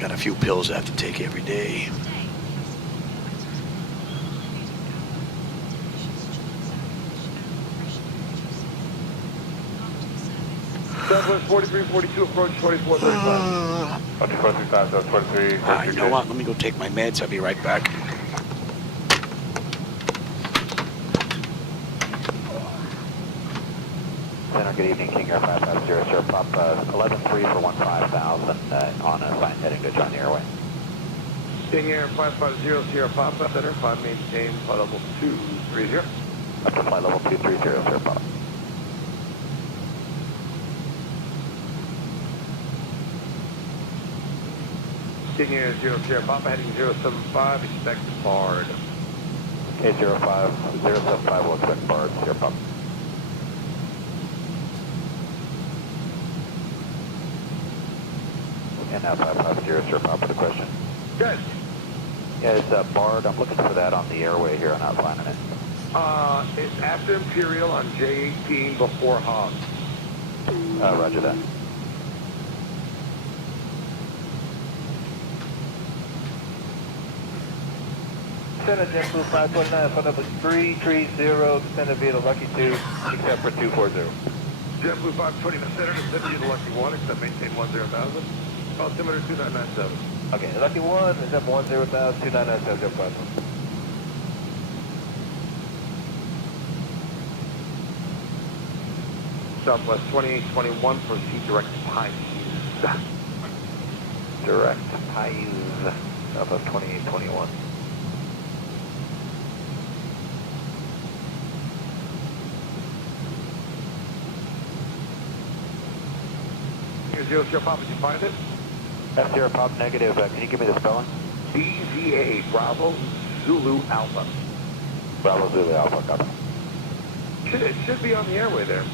Got a few pills I have to take every day. Southwest 4342, approach 2435. 2435, 23. You know what? Let me go take my meds. I'll be right back. Center, good evening, King Air 550, sir. Pop 11-3 for 15,000 on a sign heading to John the Airway. King Air 550, Sierra Papa, Center, 5 maintain, flight level 230. Up to flight level 230, sir, Pop. King Air 0 Sierra Papa, heading 075, expect BARD. Okay, 075 will expect BARD, Sierra Papa. And now 550, Sierra Papa, the question. Good. Yeah, it's BARD. I'm looking for that on the airway here. I'm not finding it. It's after Imperial on J18 before Hog. Roger that. Center, JetBlue 529, flight level 330, descended via the Lucky 2, except for 240. JetBlue 520, Center, descend via the Lucky 1, except maintain 10,000. Altimeter 2997. Okay, Lucky 1, except 10,000, 2997, 051. Southwest 2821, proceed direct Pines. Direct Pines, Southwest 2821. Here's 0 Sierra Papa, did you find it? F Sierra Pop negative, can you give me the spelling? BZA, Bravo, Zulu, Alpha. Bravo, Zulu, Alpha, copy. It should be on the airway there.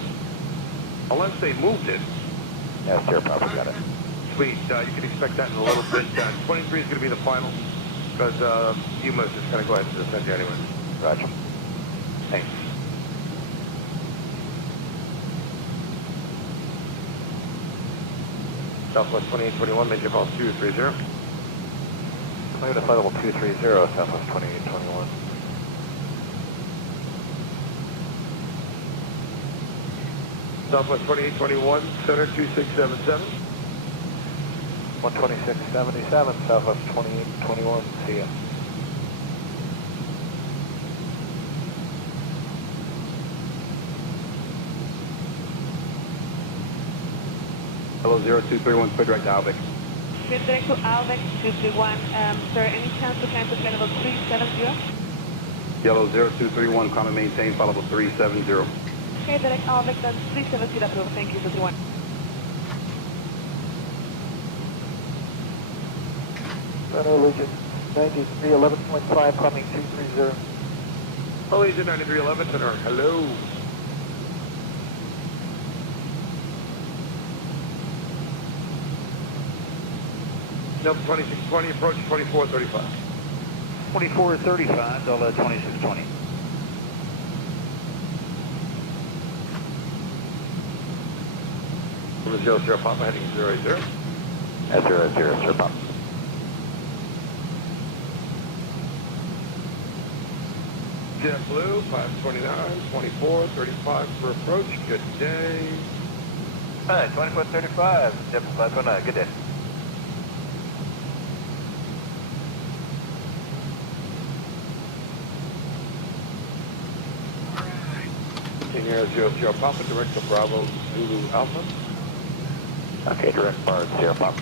Unless they moved it. F Sierra Pop, got it. Sweet, you can expect that in a little bit. 23 is going to be the final, because UMA is just going to go ahead and descend you anyway. Roger. Thanks. Southwest 2821, major call 230. Clear to flight level 230, Southwest 2821. Southwest 2821, center 2677. 12677, Southwest 2821, see ya. Hello, 0231, spread direct to Albeck. Spread direct to Albeck 231. Sir, any chance to climb to flight level 370? Yellow 0231, common maintain, flight level 370. Okay, direct Albeck, that's 370 approved. Thank you, 231. Allegiant 93, 11.5, coming 230. Allegiant 9311, center, hello. Delta 2620, approach 2435. 2435, Delta 2620. Over 0 Sierra Papa, heading 080. At 080, Sierra Papa. JetBlue 529, 2435 for approach. Good day. Hi, 2435, JetBlue 529, good day. King Air 0 Sierra Papa, direct to Bravo, Zulu Alpha. Okay, direct BARD, Sierra Papa.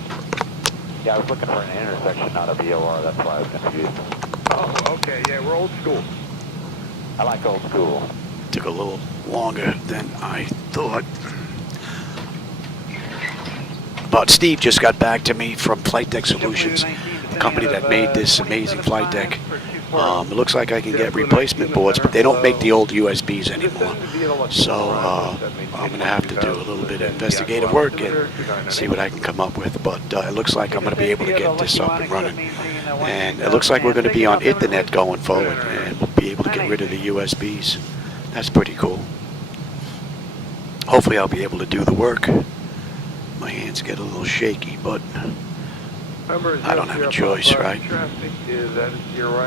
Yeah, I was looking for an intersection, not a VOR, that's why I was confused. Oh, okay, yeah, we're old school. I like old school. Took a little longer than I thought. But Steve just got back to me from Flightdeck Solutions, the company that made this amazing flight deck. It looks like I can get replacement boards, but they don't make the old USBs anymore. So I'm going to have to do a little bit of investigative work and see what I can come up with. But it looks like I'm going to be able to get this up and running. And it looks like we're going to be on Ethernet going forward, and we'll be able to get rid of the USBs. That's pretty cool. Hopefully I'll be able to do the work. My hands get a little shaky, but I don't have a choice, right?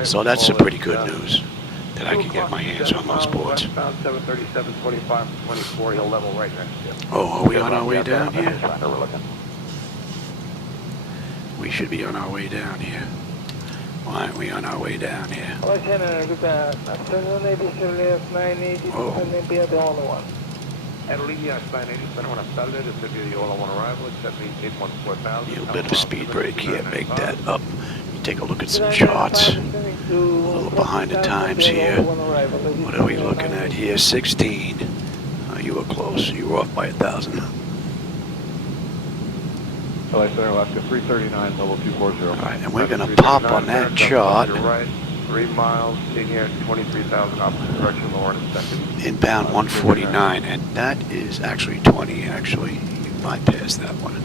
So that's some pretty good news that I can get my hands on those boards. 737-25-24, he'll level right next to you. Oh, are we on our way down here? We should be on our way down here. Why aren't we on our way down here? Oh. Aerolíneas 980, buenas tardes, this will be the all-on-one arrival, accept maintain 14,000. A little bit of speed break here, make that up. You take a look at some charts. A little behind the times here. What are we looking at here? 16. You were close. You were off by 1,000. LA Center, Alaska 339, level 240. All right, and we're going to pop on that chart. 3 miles, in here, 23,000, opposite direction, lower in a second. Inbound 149, and that is actually 20, actually. You bypass that one.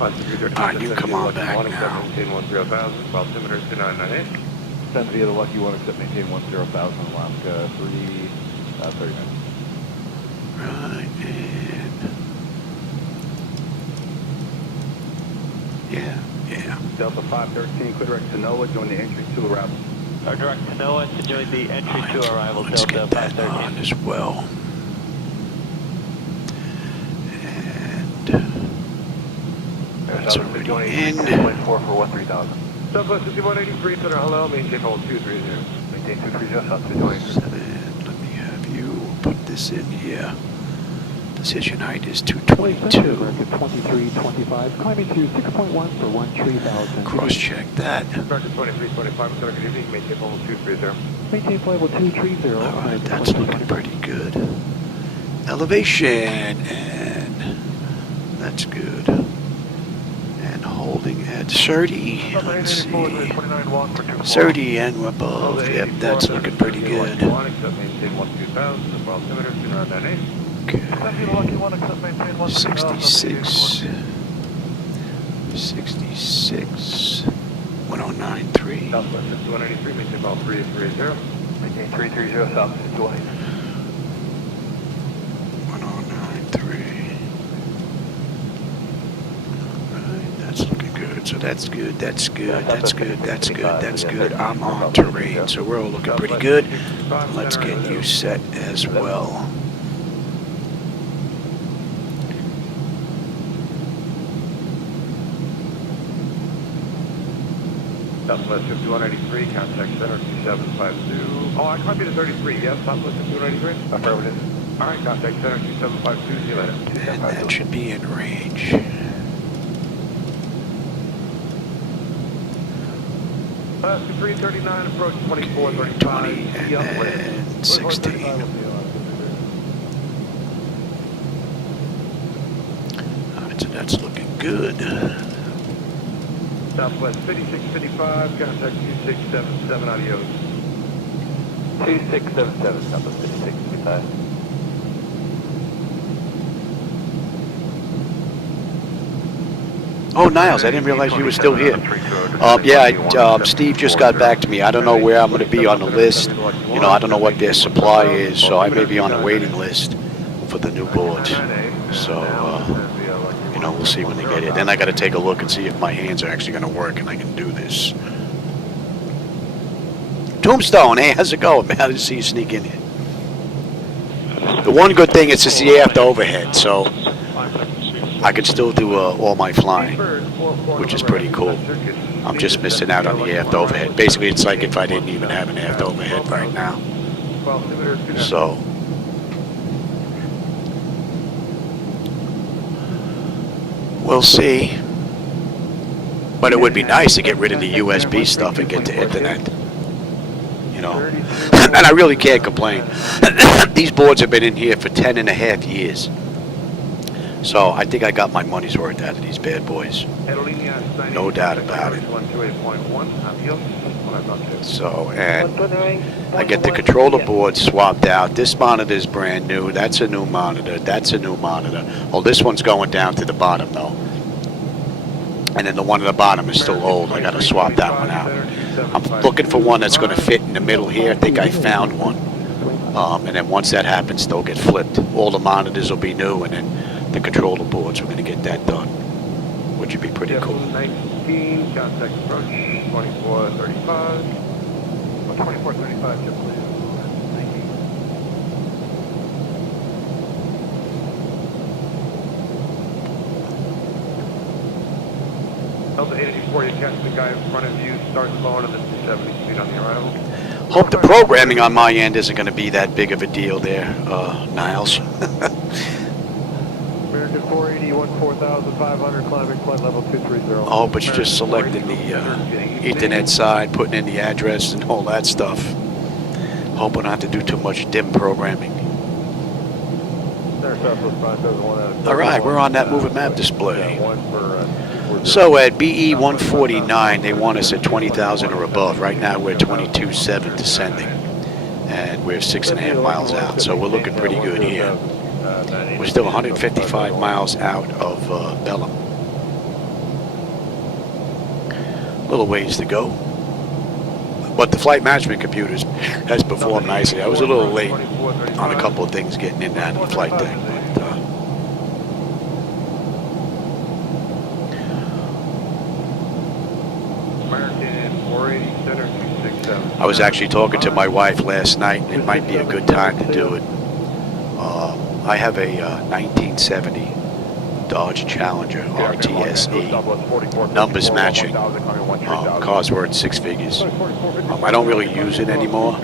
Alright, you come on back now. Altimeter 2998. Send via the Lucky 1, accept maintain 10,000, Alaska 339. Right, and... yeah. Delta 513, clear direct to NOAA, join the entry to arrival. Direct to NOAA to join the entry to arrival, Let's Delta get that 513. on as well. And... that's already in. 4 for 13,000. Southwest 5183, center, hello, maintain hold 230. Maintain 230, south to join. And let me have you put this in here. Decision height is 222. 2325, climbing to 6.1 for 13,000. Cross check that. Director 2325, center, good evening, maintain hold 230. Maintain flight level 230. Alright, that's looking pretty good. Elevation, and that's good. And holding at 30. Let's see. 30 and we're above. Yep, that's looking pretty good. Okay. 66. 66. 1093. Southwest 183, maintain about 330. Maintain 330, south to join. 1093. Alright, that's looking good. So that's good, that's good, that's good, that's good, that's good. I'm on terrain, so we're all looking pretty good. Let's get you set as well. Southwest 5183, contact center 2752. Oh, I copy to 33, yes, Southwest 5183? Affirmative. All right, contact center 2752, see you later. And that should be in range. Alaska 339, approach 2435. 20 and then 16. Alright, so that's looking good. Southwest 5655, contact 2677, adios. 2677, Southwest 5655. Oh, Niles, I didn't realize you were still here. Steve just got back to me. I don't know where I'm going to be on the list. You know, I don't know what their supply is, so I may be on the waiting list for the new boards. So, you know, we'll see when they get here. Then I got to take a look and see if my hands are actually going to work and I can do this. Tombstone, hey, how's it going, man? I didn't see you sneak in here. The one good thing is it's the after overhead, so I can still do all my flying, which is pretty cool. I'm just missing out on the aft overhead. Basically, it's like if I didn't even have an aft overhead right now. So, we'll see. But it would be nice to get rid of the USB stuff and get to internet. You know, and I really can't complain. These boards have been in here for 10.5 years. So I think I got my money's worth out of these bad boys. No doubt about it. So, and I get the controller board swapped out. This monitor is brand new. That's a new monitor. That's a new monitor. Oh, this one's going down to the bottom though. And then the one at the bottom is still old. I got to swap that one out. I'm looking for one that's going to fit in the middle here. I think I found one. And then once that happens, they'll get flipped. All the monitors will be new, and then the controller boards, we're going to get that done. which would be pretty cool. 19, contact approach, 2435. 2435, JetBlue. Thank you. Delta 884, you catch the guy in front of you, start slowing at the 270 speed on the arrival. Hope the programming on my end isn't going to be that big of a deal there, Niles. American 480, 14,500, climbing flight level 230. I hope it's just selecting the Ethernet side, putting in the address and all that stuff. Hope I don't have to do too much dim programming. Alright, we're on that moving map display. So at BE 149, they want us at 20,000 or above. Right now we're 22.7 descending. And we're 6.5 miles out, so we're looking pretty good here. We're still 155 miles out of Belem. Little ways to go. But the flight management computers has performed nicely. I was a little late on a couple of things getting in and out of the flight deck. But, I was actually talking to my wife last night. It might be a good time to do it. I have a 1970 Dodge Challenger RTSE, numbers matching. Car's worth 6 figures. I don't really use it anymore,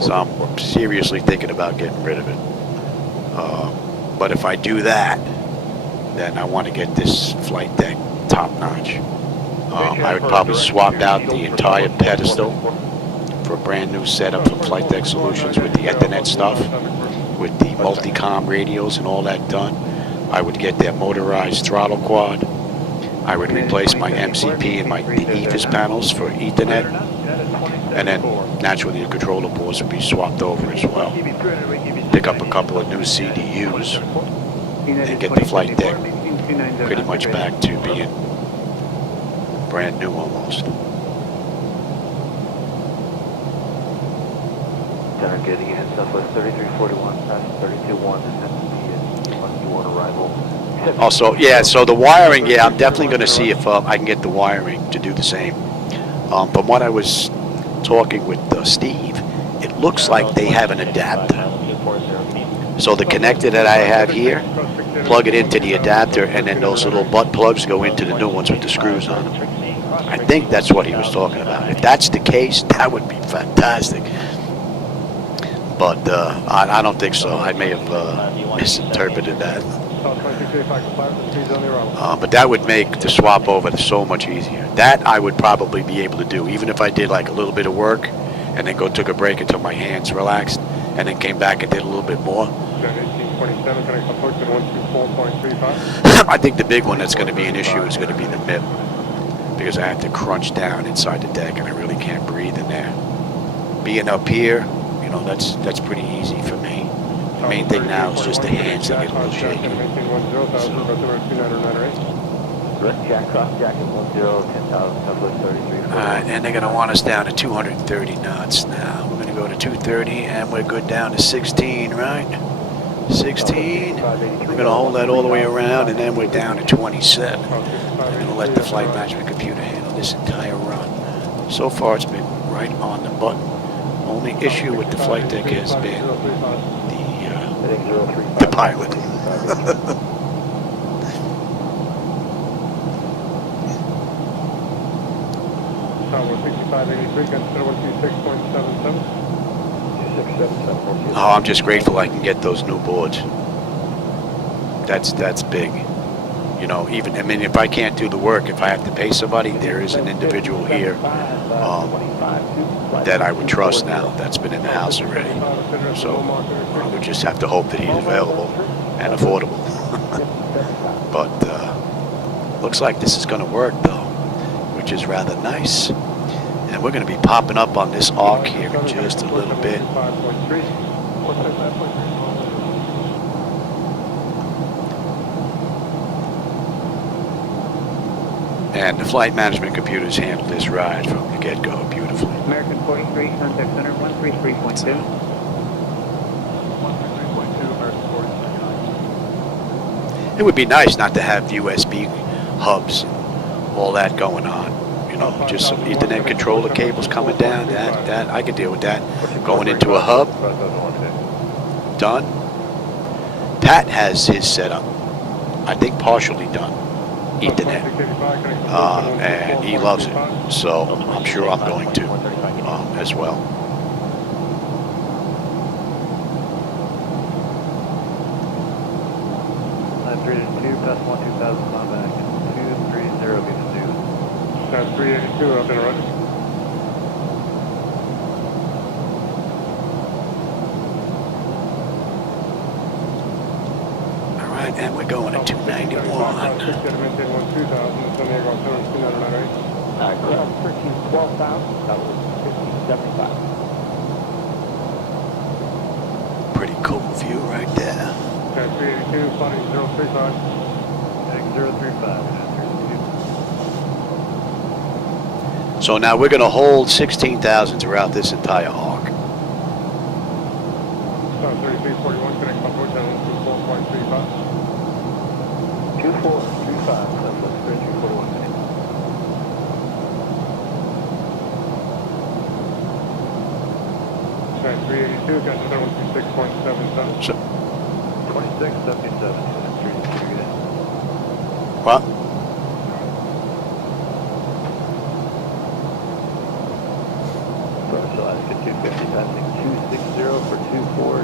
so I'm seriously thinking about getting rid of it. But if I do that, then I want to get this flight deck top notch. I would probably swap out the entire pedestal for a brand new setup from Flightdeck Solutions with the Ethernet stuff, with the multi-com radios and all that done. I would get their motorized throttle quad. I would replace my MCP and my Ethos panels for Ethernet. And then naturally the controller boards would be swapped over as well. Pick up a couple of new CDUs and get the flight deck pretty much back to being brand new almost. Center getting in, Southwest 3341, passing 321, SBBE, on arrival. Also, yeah, so the wiring, yeah, I'm definitely going to see if I can get the wiring to do the same. From what I was talking with Steve, it looks like they have an adapter. So the connector that I have here, plug it into the adapter, and then those little butt plugs go into the new ones with the screws on them. I think that's what he was talking about. If that's the case, that would be fantastic. But I don't think so. I may have misinterpreted that. But that would make the swap over so much easier. That I would probably be able to do, even if I did like a little bit of work and then took a break until my hands relaxed and then came back and did a little bit more. I think the big one that's going to be an issue is going to be the MIP, because I have to crunch down inside the deck and I really can't breathe in there. Being up here, you know, that's pretty easy for me. The main thing now is just the hands that get a little shaky. Alright, and they're going to want us down to 230 knots now. We're going to go to 230 and we're good down to 16, right? 16. We're going to hold that all the way around and then we're down to 27. We're going to let the flight management computer handle this entire run. So far it's been right on the button. Only issue with the flight deck has been the pilot. Oh, I'm just grateful I can get those new boards. That's big. You know, even, I mean, if I can't do the work, if I have to pay somebody, there is an individual here that I would trust now that's been in the house already. So I would just have to hope that he's available and affordable. But looks like this is going to work though, which is rather nice. And we're going to be popping up on this arc here in just a little bit. And the flight management computers handle this ride from the get-go beautifully. American 43, contact center 133.2. It would be nice not to have USB hubs and all that going on. You know, just some Ethernet controller cables coming down. That I could deal with that. Going into a hub. Done. Pat has his setup, I think partially done, Ethernet, and he loves it. So I'm sure I'm going to as well. Pass 12000 on back. 230 being due. Pass 382 up and running. Alright, and we're going at 291. Ground 13, 12,000, that was 5075. Pretty cool view right there. 382, flying 035. 035. So now we're going to hold 16,000 throughout this entire arc. Star 3341, connect upward down to 4.35. 2435, Southwest 3341. Star 382, got another 126.77. So, 2677. what? Alaska 250, passing 260 for 240.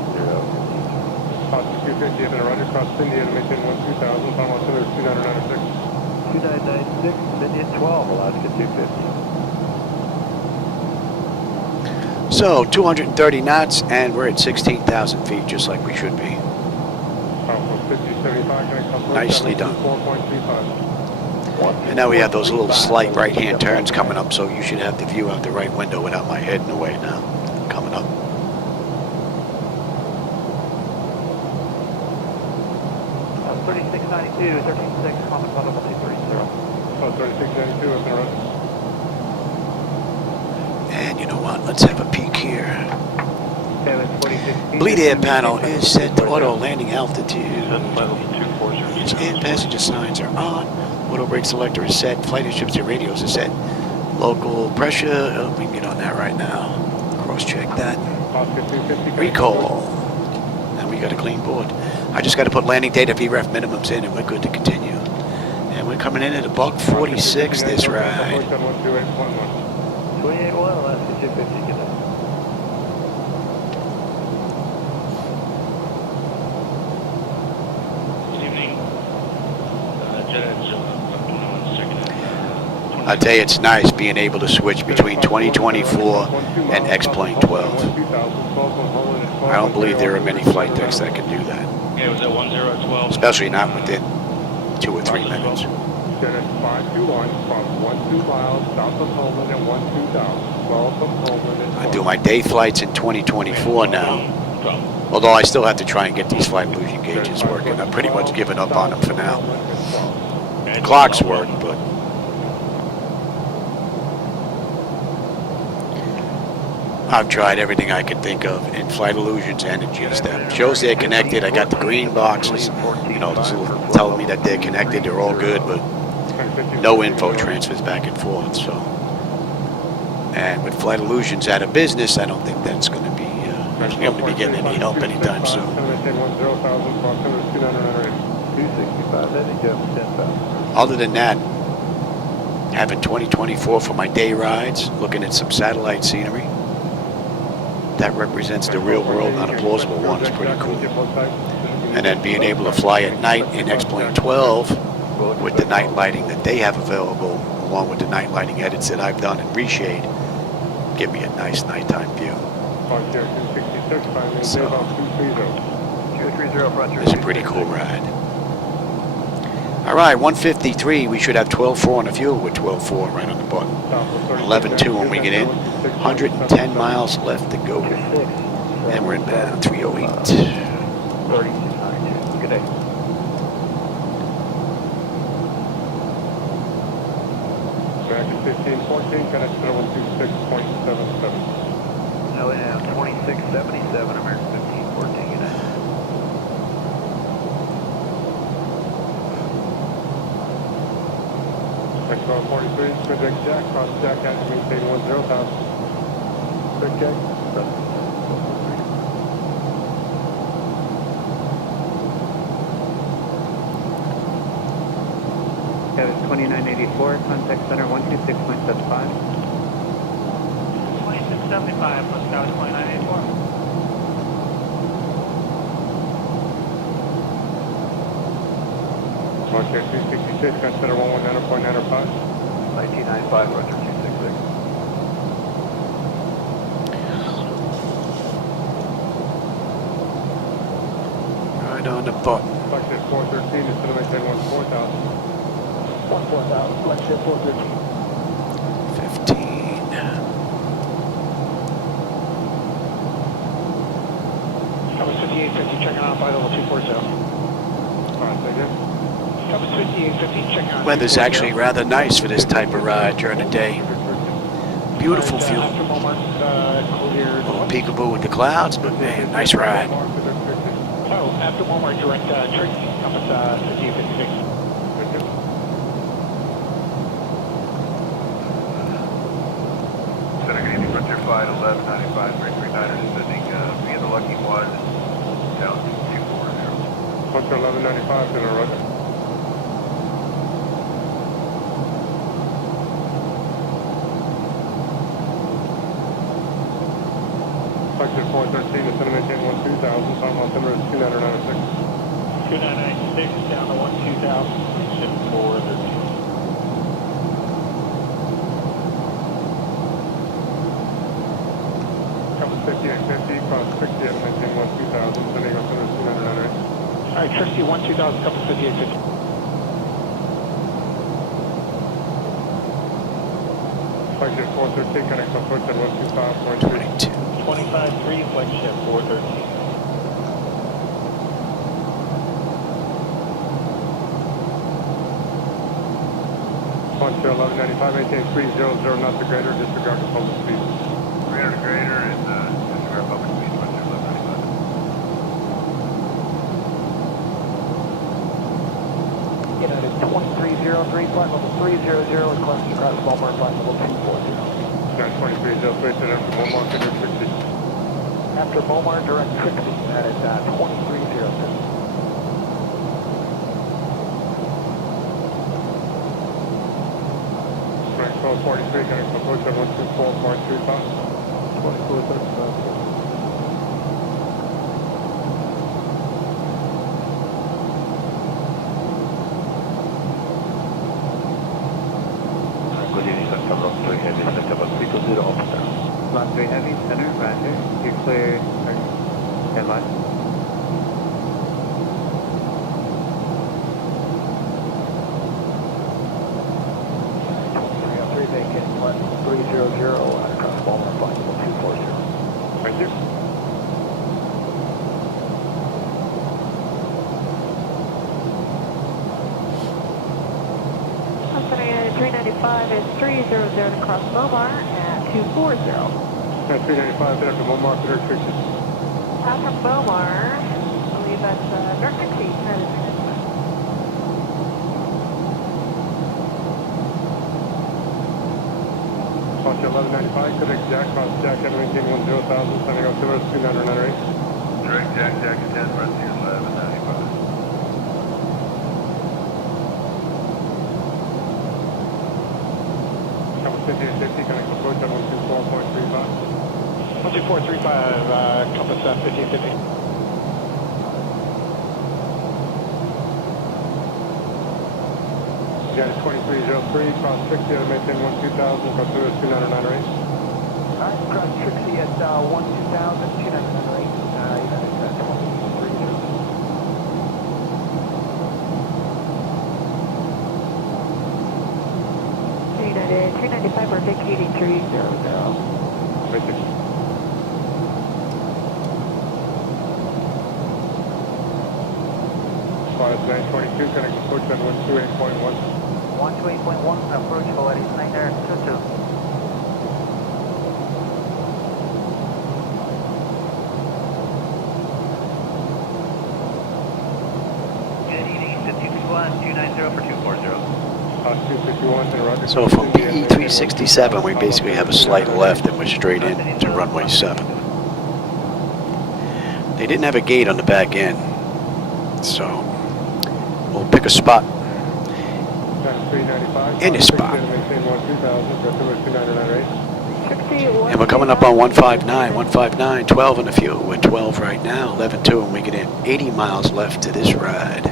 Alaska 250, and a run across India to maintain 12,000, final altimeter 2996. 2996, Indian 12, Alaska 250. So 230 knots, and we're at 16,000 feet, just like we should be. Nicely done. And now we have those little slight right-hand turns coming up, so you should have the view out the right window without my head in the way now. Coming up. Uh, 3692, 13.6, common funnel 230. 3692, up and running. And you know what? Let's have a peek here. Bleed air panel is set to auto landing altitude. Its and passenger signs are on. Auto brake selector is set. Flight instructor radios are set. Local pressure. We can get on that right now. Cross check that. Recall. And we got a clean board. I just got to put landing data VREF minimums in, and we're good to continue. And we're coming in at $146 this ride. 28 oil, Alaska 250, get up. I tell you, it's nice being able to switch between 2024 and X-Plane 12. I don't believe there are many flight decks that can do that. Yeah, it was at 1012. Especially not within 2 or 3 minutes. 521 from 12 miles south of Pullman and 12,000. 12 from Pullman and I do my day flights in 2024 now. Although I still have to try and get these flight illusion gauges working. I've pretty much given up on them for now. The clocks work, but I've tried everything I can think of in flight illusions and in G-Step. Shows they're connected. I got the green boxes, you know, telling me that they're connected. They're all good, but no info transfers back and forth. So, and with flight illusions out of business, I don't think that's going to be going to be getting any help anytime soon. Other than that, having 2024 for my day rides, looking at some satellite scenery. That represents the real world, not a plausible one, is pretty cool. And then being able to fly at night in X-Plane 12 with the night lighting that they have available, along with the night lighting edits that I've done in Reshade, give me a nice nighttime view. So, it's a pretty cool ride. All right, 153, we should have 12.4 on the fuel with 12.4 right on the button. 11.2 when we get in. 110 miles left to go. And we're inbound, 308. Good day. American 1514, connect to 126.77. No, 2677, American 1514, United. 1243, Flightdeck Jack, cross Jack at maintain 10,000. Flightdeck, That is 2984, contact center 126.75. 2675, let's go 2984. Montreal 366, consider 119.905. 1995, Roger 266. Right on the button. Flight 413, instead of maintain 14,000. 14,000, flight 413. 15. Compass 5850, checking on flight level 240. Alright, thank you. Compass 5850, checking on. Weather's actually rather nice for this type of ride during the day. Beautiful view. A little peekaboo with the clouds, but man, nice ride. Oh, after Walmart, direct Trixie, Compass 5856. Frontier Flight 1195, Great 39er, descending via the Lucky One, down to 240. Frontier 1195, dinner, Roger. Flight 413, instead of maintain 12,000, final altimeter is 2996. 2996, down to 12,000, ship 413. Compass 5850, cross 60 at maintain 12,000, sending altimeter is 2998. Alright, Trixie 12,000, Compass 5850. Flight 413, connect approach at 125.3. 25-3, flight ship 413. Frontier 1195, maintain 300 knots or greater, disregard the public speed. 300 to greater and disregard public speed, Frontier 1195. United 2303, flight level 300, request to cross Walmart, flight level 240. 2303, set after Beaumont, direct Trixie. After Beaumont, direct Trixie, that is 2303. Frank 1243, connect approach at 124.35. 2435. Good evening, Center Block 3 Heavy, Center Block 320, open down. Block 3 Heavy, center, roger. You're clear. Stand by. Vacant, flight 300, across Walmart, flight level 240. Thank you. Company 395 is 300 to cross Beaumont at 240. 395, set after Beaumont, direct Trixie. After Beaumont, I believe that's direct Trixie. Frontier 1195, connect Jack, cross Jack at maintain 10,000, sending altimeter is 2998. Direct Jack, Jack is 10, Frontier 1195. Compass 5850, connect approach at 124.35. 12435, Compass 5850. United 2303, cross 60 at maintain 12,000, altimeter is 2998. Alright, cross Trixie at 12,000, 2998. United 395, we're vacating 300. Thank you. Flight 922, connect approach at 128.1. 128.1, approach for Laminar Research. Good evening, 261, 290 for 240. 260, So from PE 367, we basically have a slight left and we're straight into runway 7. They didn't have a gate on the back end, so we'll pick a spot. Any spot. And we're coming up on 159, 12 in the fuel. We're 12 right now, 11.2, and we get in 80 miles left to this ride.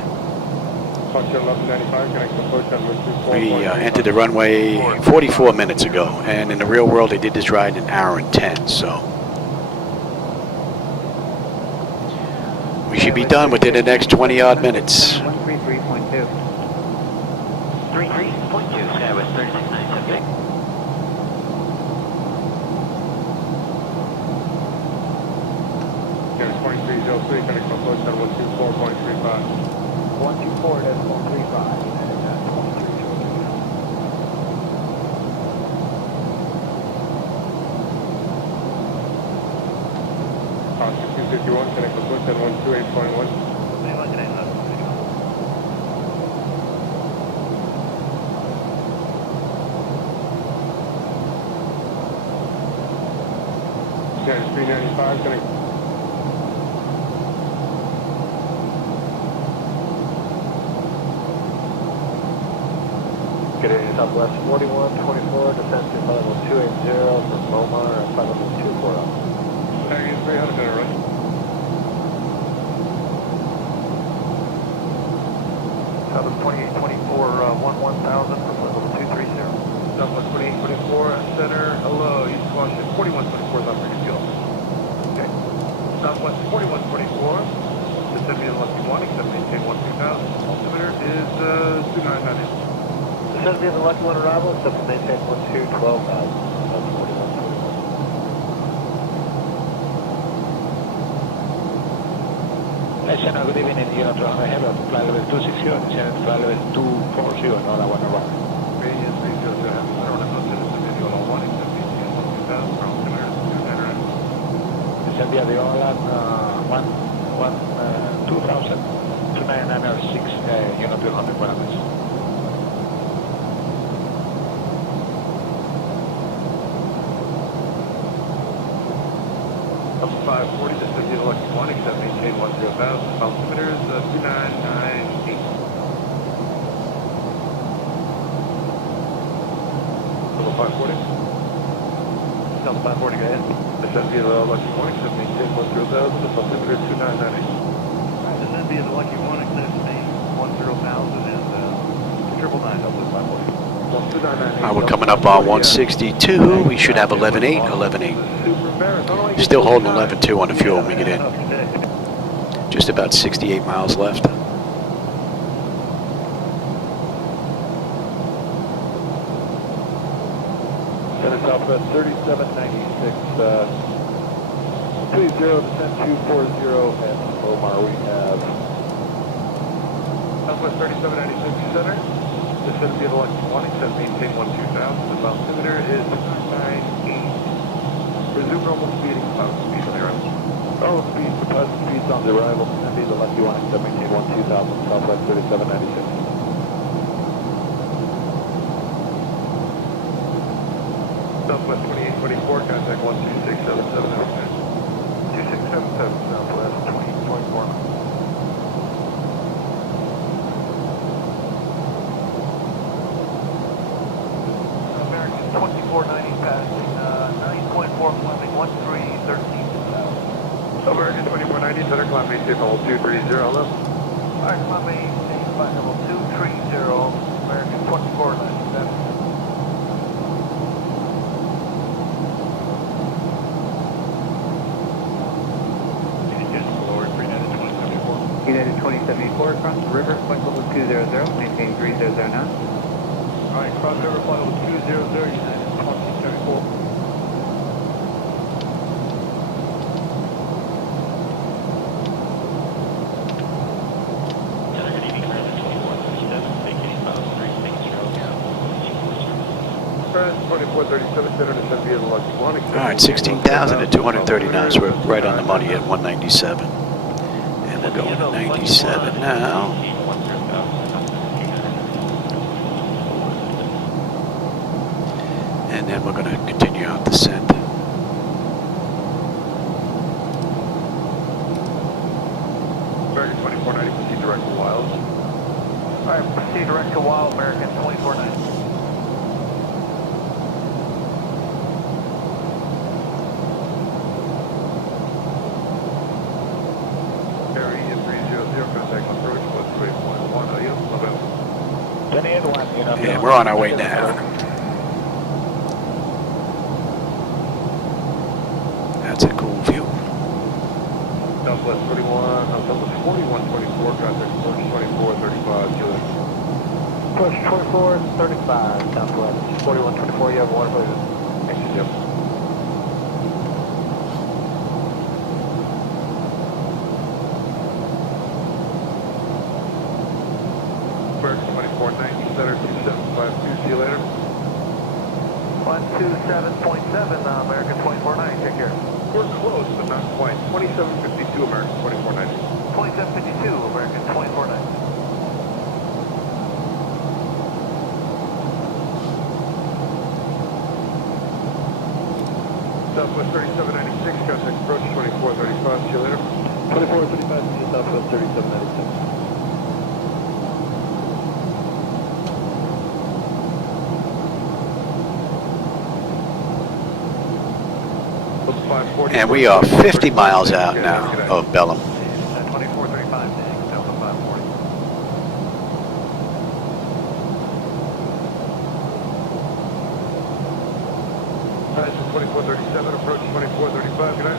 We entered the runway 44 minutes ago, and in the real world they did this ride in an hour and 10, so we should be done within the next 20 odd minutes. 133.2. 33.2, Skywest 36.9, subject. There's 2303, connect from approach on 124.35. 124.35. Oscar 251, connect from approach on 128.1. There's 395, connect. Good evening, Southwest 4124, descent to flight level 280 from Laminar and flight level 240. Tagging 300, right? Southwest 2824, 11,000 from flight level 230. Southwest 2824, center, hello, East Washington, 4124 is operating fuel. Okay. Southwest 4124, descend via Lucky 1, except maintain 12000. Altimeter is 2998. Descend via the Lucky 1 arrival, except maintain 12,000. Channel, good evening, unit to have a flight level 260, channel to flight level 240, Nora 1 arrival. Radius 300, center on approach, descend via the 1, except maintain 12000. Altimeter is 2998. Descend via the Orlan 2000, 2996, unit to 100 parameters. Up 540, descend via the Lucky 1, except maintain 10,000. Altimeter is 2998. Level 540. Delta 540, go ahead. Descend via the Lucky 1, except maintain 10,000. Altimeter is 2998. Descend via the Lucky 1, except maintain 10,000 and 999, Delta 540. We're coming up on 162. We should have 11.8, 11.8. Still holding 11.2 on the fuel when we get in. Just about 68 miles left. Center Southwest 3796, 20, descend 240 at Omar. We have Southwest 3796 center. Descend via the Lucky 1, except maintain 12,000. The altimeter is 998. Resume normal speeding, cloud speed on the arrival. normal speed, deposit speeds on the arrival. Descend via the Lucky 1, except maintain 12,000, Southwest 3796. Southwest 2824, contact 12677. 2677, Southwest 2824. American 2490 passing 9.4 climbing 1313. American 2490, center climb maintain level 230, hello. Alright, climb maintain flight level 230, American 2490 passing. United 2074 across the river, flight level 200, maintain 3009. Alright, cross river, flight level 200, United 2074. Alright, 16,000 at 239, so we're right on the money at 197. And we're going to 97 now. And then we're going to continue our descent. American 2490, proceed direct to Wild. Alright, proceed direct to Wild, American 2490. Area 300, contact approach, 138.1, adios, November. And we're on our way now. That's a cool view. Southwest 41, Southwest 4124, contact approach 2435, Julie. Push 2435, Southwest 4124, you have a water please. Thanks, Jim. American 2490, center 2752, see you later. 127.7, American 2490, take care. We're close, but not quite. 2752, American 2490. 2752, American 2490. Southwest 3796, contact approach 2435, see you later. 2435, Southwest 3796. And we are 50 miles out now of Belem. 2435, Delta 540. Horizon 2437, approach 2435, good night.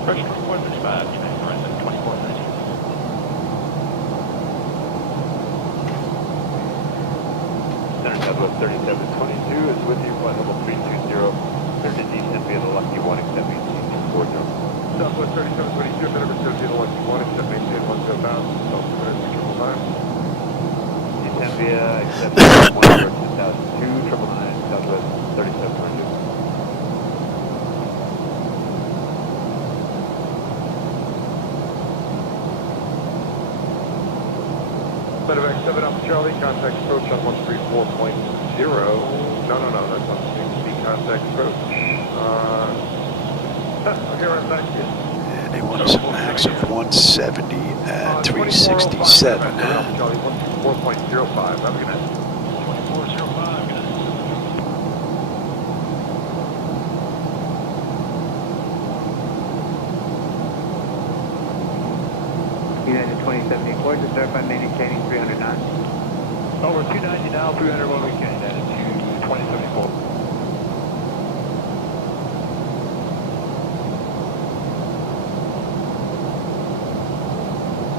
Approach 2435, Horizon 2430. Center Southwest 3722 is with you, flight level 320. Cleared to descent via the Lucky 1, accept maintain 40. Southwest 3722, center descent via the Lucky 1, accept maintain 10,000, Southwest 39. Descent via accept 1, 2002, 999, Southwest 3722. Medevac 7 Alpha Charlie, contact approach on 134.0. No, that's not the same speed, contact approach. Okay, right back here. And they want us a max of 170 at 367. Charlie, 124.05, have a good night. 2405, good night. United 2074, just verify maintaining 300 knots. Over 290 now, 300 what we can, United 2074.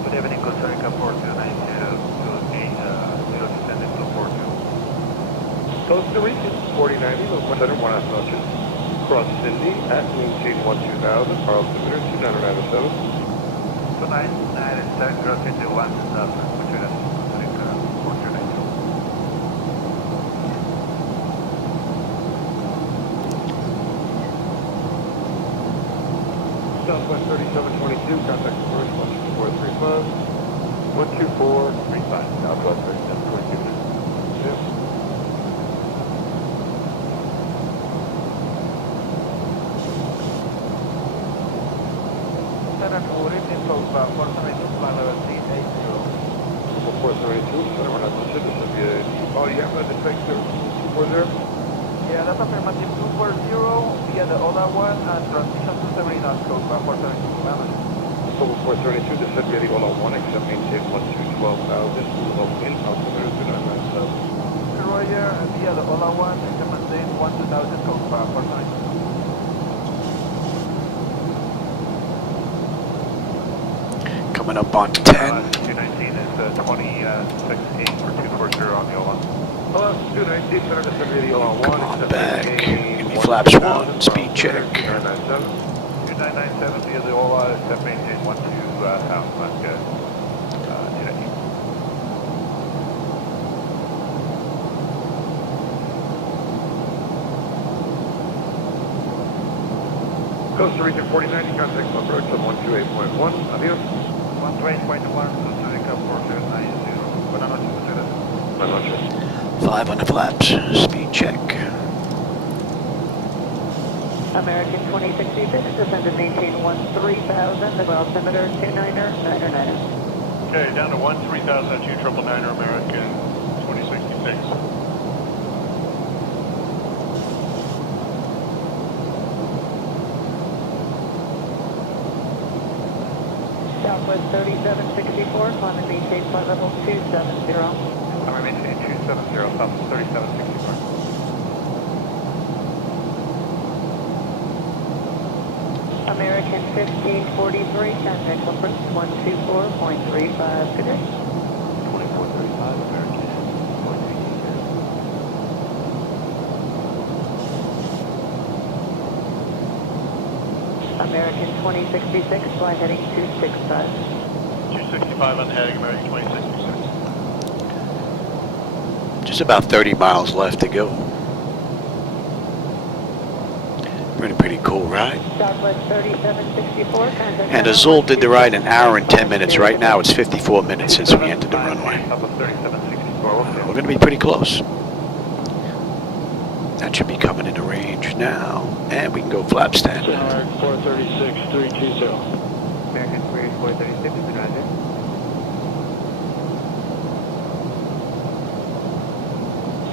Good evening, Costa Rica 4290, we'll descend into 42. Costa Rica 4090, local center 1 half notches. Cross Cindy at maintain 12000, far altimeter 2907. 299 is cross Cindy 12000, between us, Costa Rica 4290. Southwest 3722, contact approach 12435. 12435, Southwest 3722. Yes. Center to Oriental Code 472, plan level 380. 472, center 1 half notches, this will be a... Oh, you have a defect there, 240? Yeah, that's affirmative 240 via the other one and transition to Severino code 472 Laminar. Total 432, descent via the Ola 1, accept maintain 112,000, level in, altimeter 2997. Roger, via the Ola 1, accept maintain 12000 code 472. Coming up on 10. 219 is 26.8 for 240 on the Ola. Hello, 219, center descent via the Ola 1, Come on accept back. maintain Give me flaps 1, speed check. 2997. 2997 via the Ola, accept maintain 12000, Alaska. Costa Rica 4090, contact approach on 128.1, adios. 128.1, Costa Rica 4790. Buenas noches, muchas gracias. Buenas noches. 5 on the flaps, speed check. American 2066, descend and maintain 13,000, the altimeter 29er. Okay, down to 13,000 at 2999er American 2066. Southwest 3764, climb and maintain flight level 270. I'm maintaining 270, Southwest 3764. American 1543, contact approach 124.35, good day. 2435 American. American 2066, flight heading 265. 265 on the heading, American 2066. Just about 30 miles left to go. Pretty cool ride. Southwest 3764, contact. And Azul did the ride in 1 hour and 10 minutes. Right now it's 54 minutes since we entered the runway. We're going to be pretty close. That should be coming into range now. And we can go flap stand. 436, 320. American 436, roger.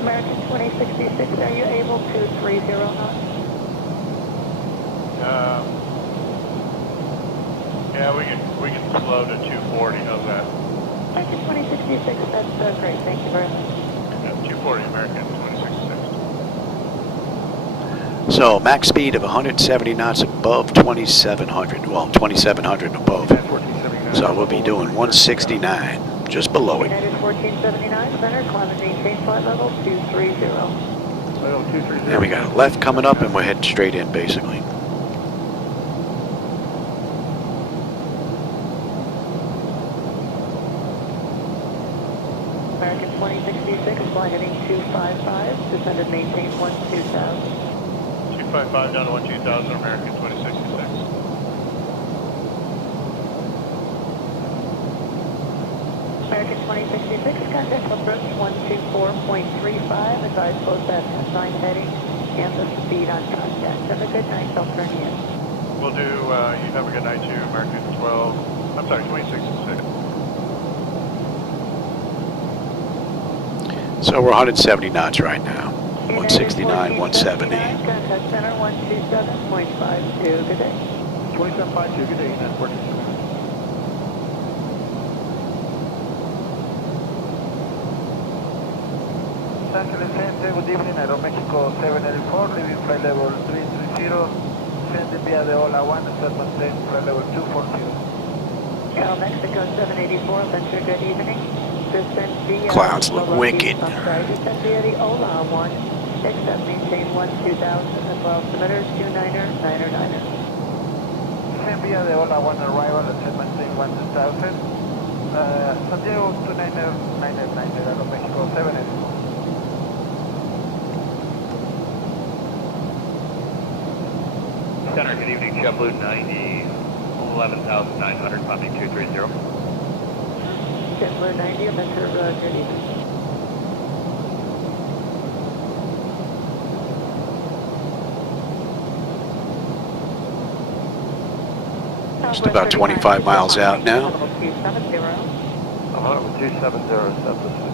American 2066, are you able to 30 knots? Yeah, we can slow to 240. How's that? American 2066, that's great. Thank you very much. Yeah, 240 American 2066. So max speed of 170 knots above 2,700. Well, 2,700 above. So we'll be doing 169, just below it. United 1479, center, climb and maintain flight level 230. And we got a left coming up and we're heading straight in basically. American 2066, flight heading 255, descend and maintain 12,000. 255 down to 12,000 American 2066. American 2066, contact approach 124.35, advise both that sign heading and the speed on contact. Have a good night, I'll turn you in. We'll do, you have a good night too, American 2066. So we're 170 knots right now. 169, 170. Contact center 127.52, good day. 2752, good day, United 1479. Los Angeles Center, good evening, Aeromexico 784, leaving flight level 330, send via the Ola 1, start maintain flight level 240. Aeromexico 784, venture, good evening. Descend via Clouds look wicked. Descend via the Ola 1, except maintain 12,000 as well, altimeter 29er. Descend via the Ola 1 arrival, set maintain 1,000. Santiago 29er, Aeromexico 784. Center, good evening, JetBlue 90, 11,900, climbing 230. JetBlue 90, venture, good evening. Just about 25 miles out now. 270. I'm 270, Southwest.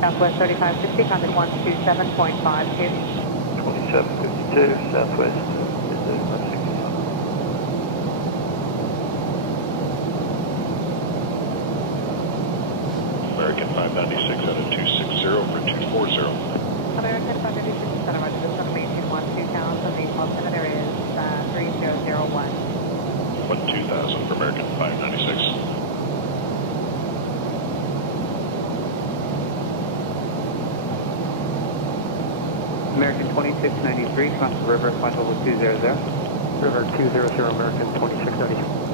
Southwest 3560, contact 127.52. 2752, Southwest. American 596 out of 260 for 240. American 596, center, roger, this one, maintain 12,000, the altimeter is 3001. 12,000 for American 596. American 2693, cross the river, flight level 200. River 200, American 2693.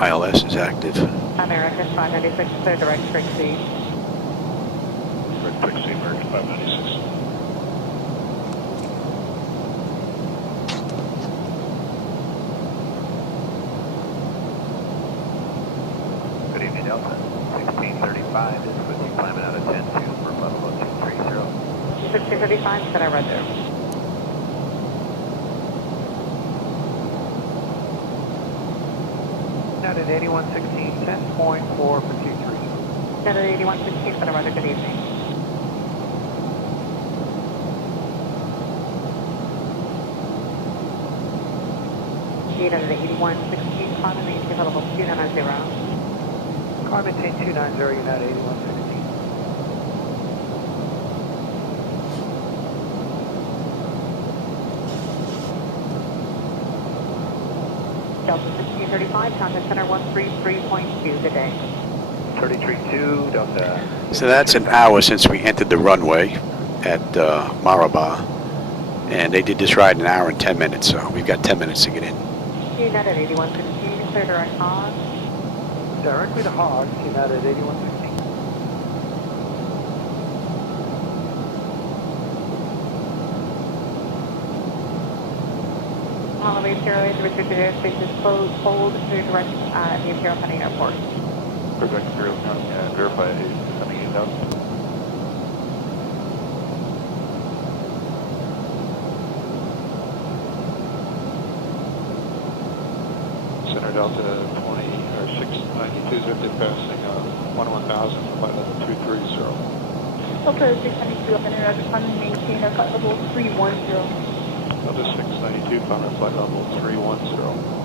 ILS is active. American 596, clear direct Trixie. Direct Trixie, American 596. is with you climbing out of 10-2 for level 230. 1635, Center Roger. United 8116, 10.4 for 230. United 8116, Center Roger, good evening. United 8116, climb and maintain level 290. Climb maintain 290, United 8116. Delta 1635, contact center 133.2, good day. 33.2, Delta. So that's an hour since we entered the runway at Maraba, and they did this ride in an hour and 10 minutes, so we've got 10 minutes to get in. United 8116, clear direct Hog. Directly to Hog, United 8116. Holiday Airways, restricted airspace is closed, hold to direct the Imperial Honey Airport. Direct Imperial County, verify coming in down. Center Delta 20 or 692 is if they're passing 1000 flight level 230. Delta 692 up in air, maintain a flight level 310. Delta 692 found our flight level 310.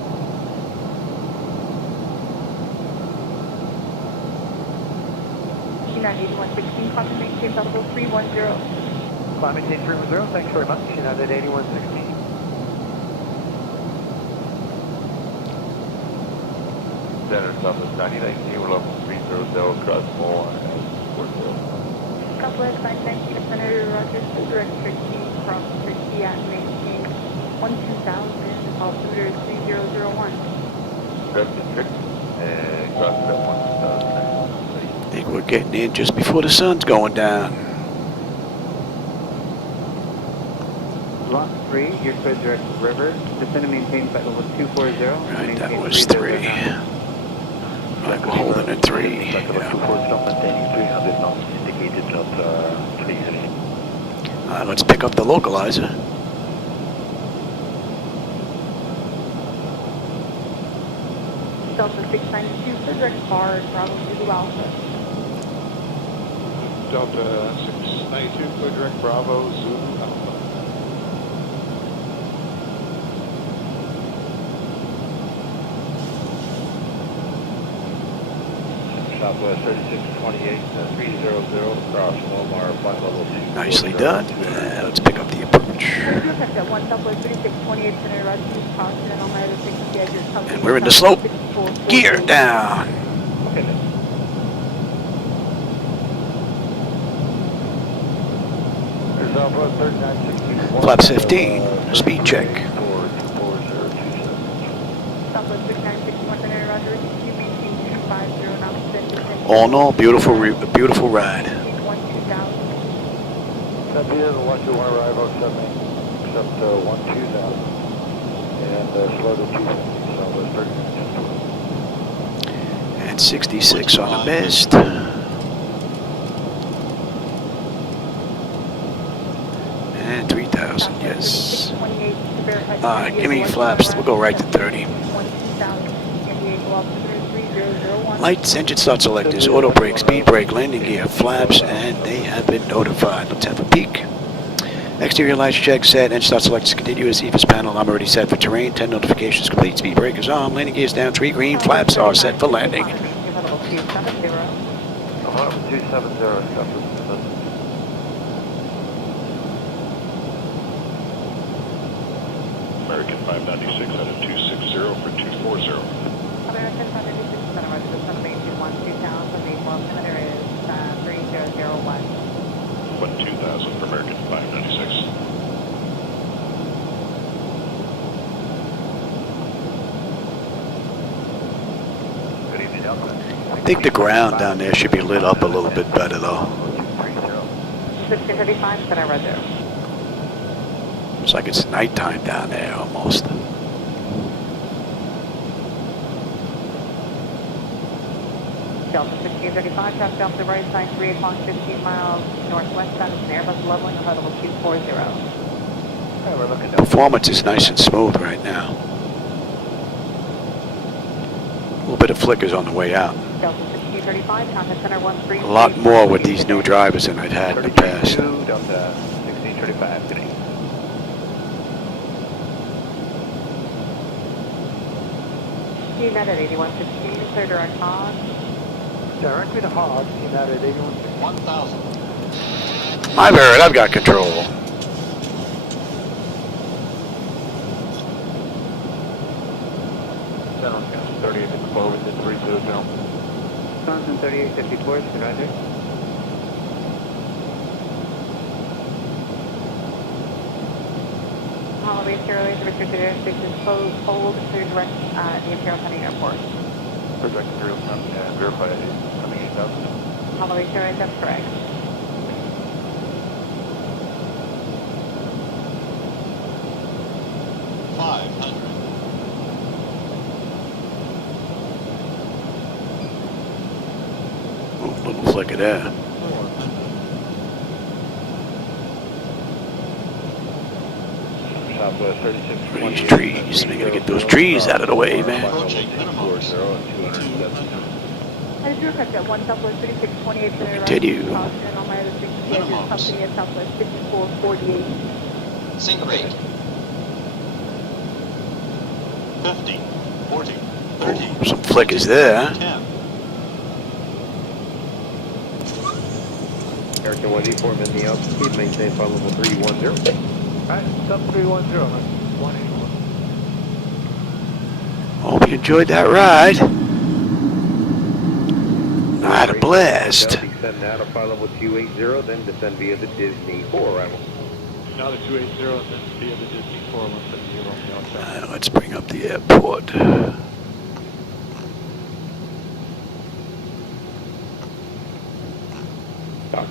United 8116, climb maintain flight level 310. Climb maintain 310, thanks very much. United 8116. Center Southwest 919, level 300, cross more and 40. Southwest 919, Senator Rogers, direct Turkey, cross Turkey at maintain 12000, altimeter 3001. Direct trick and cross at 1000. I think we're getting in just before the sun's going down. Lot 3, you're clear direct river. Descend and maintain flight level 240. Right, that was 3. Right, we're holding at 3. Yeah. Let's pick up the localizer. Delta 692, clear direct bar, Bravo Zulu Alpha. Delta 692, clear direct Bravo, Zulu Alpha. Southwest 3628, 300, cross Walmart, flight level 2. Nicely done. Let's pick up the approach. And we're in the slope. Gear down. Flaps 15. Speed check. All in all, beautiful ride. That'd be the lucky one arrive on 7, except 12000 and slow to 250, so 30 minutes. And 66 on the mist. And 3000, yes. Give me flaps. We'll go right to 30. Lights, engine start selectors, auto brake, speed brake, landing gear, flaps, and they have been notified. Let's have a peek. Exterior lights check set, engine start selectors continuous, EFIS panel, I'm already set for terrain, 10 notifications complete, speed breakers on, landing gears down, 3 green, flaps are set for landing. 270, American 596 out of 260 for 240. American 596, Center Roger, descend maintain 12000, main altimeter is 3001. 12000 for American 596. Good evening, Delta. I think the ground down there should be lit up a little bit better though. 1635, Center Roger. It's like it's nighttime down there almost. Delta 1635, traffic off the right side, 3 o'clock, 15 miles northwest, that is an Airbus leveling, high level 240. Okay, we're looking down. Performance is nice and smooth right now. A little bit of flickers on the way out. Delta 1635, contact center 13. A lot more with these new drivers than I've had in the past. Delta 1635, good evening. United 8116, clear direct hog. Directly to hog, United 8116. 1,000. My bird, I've got control. Center Wisconsin 3854 within 30 now. Wisconsin 3854, roger. Holloway Airlines restricted airspace is closed, hold, clear direct the Imperial County Airport. Project Imperial County, verify coming 8,000. Holloway Airlines, that's correct. Oh, little flicker there. Southwest 36. These trees. We gotta get those trees out of the way, man. I do have that one Southwest 3628. Continue. And all my other 68 company at Southwest 5448. Sink rate. 50, 40, 30. Oh, some flickers there. 10. American 184, maintain altitude, maintain flight level 310. Alright, sub 310, man. 181. Hope you enjoyed that ride. I had a blast. Descend now to flight level 280, then descend via the Disney 4 arrival. Now the 280, then via the Disney 4170 on the outside. Let's bring up the airport.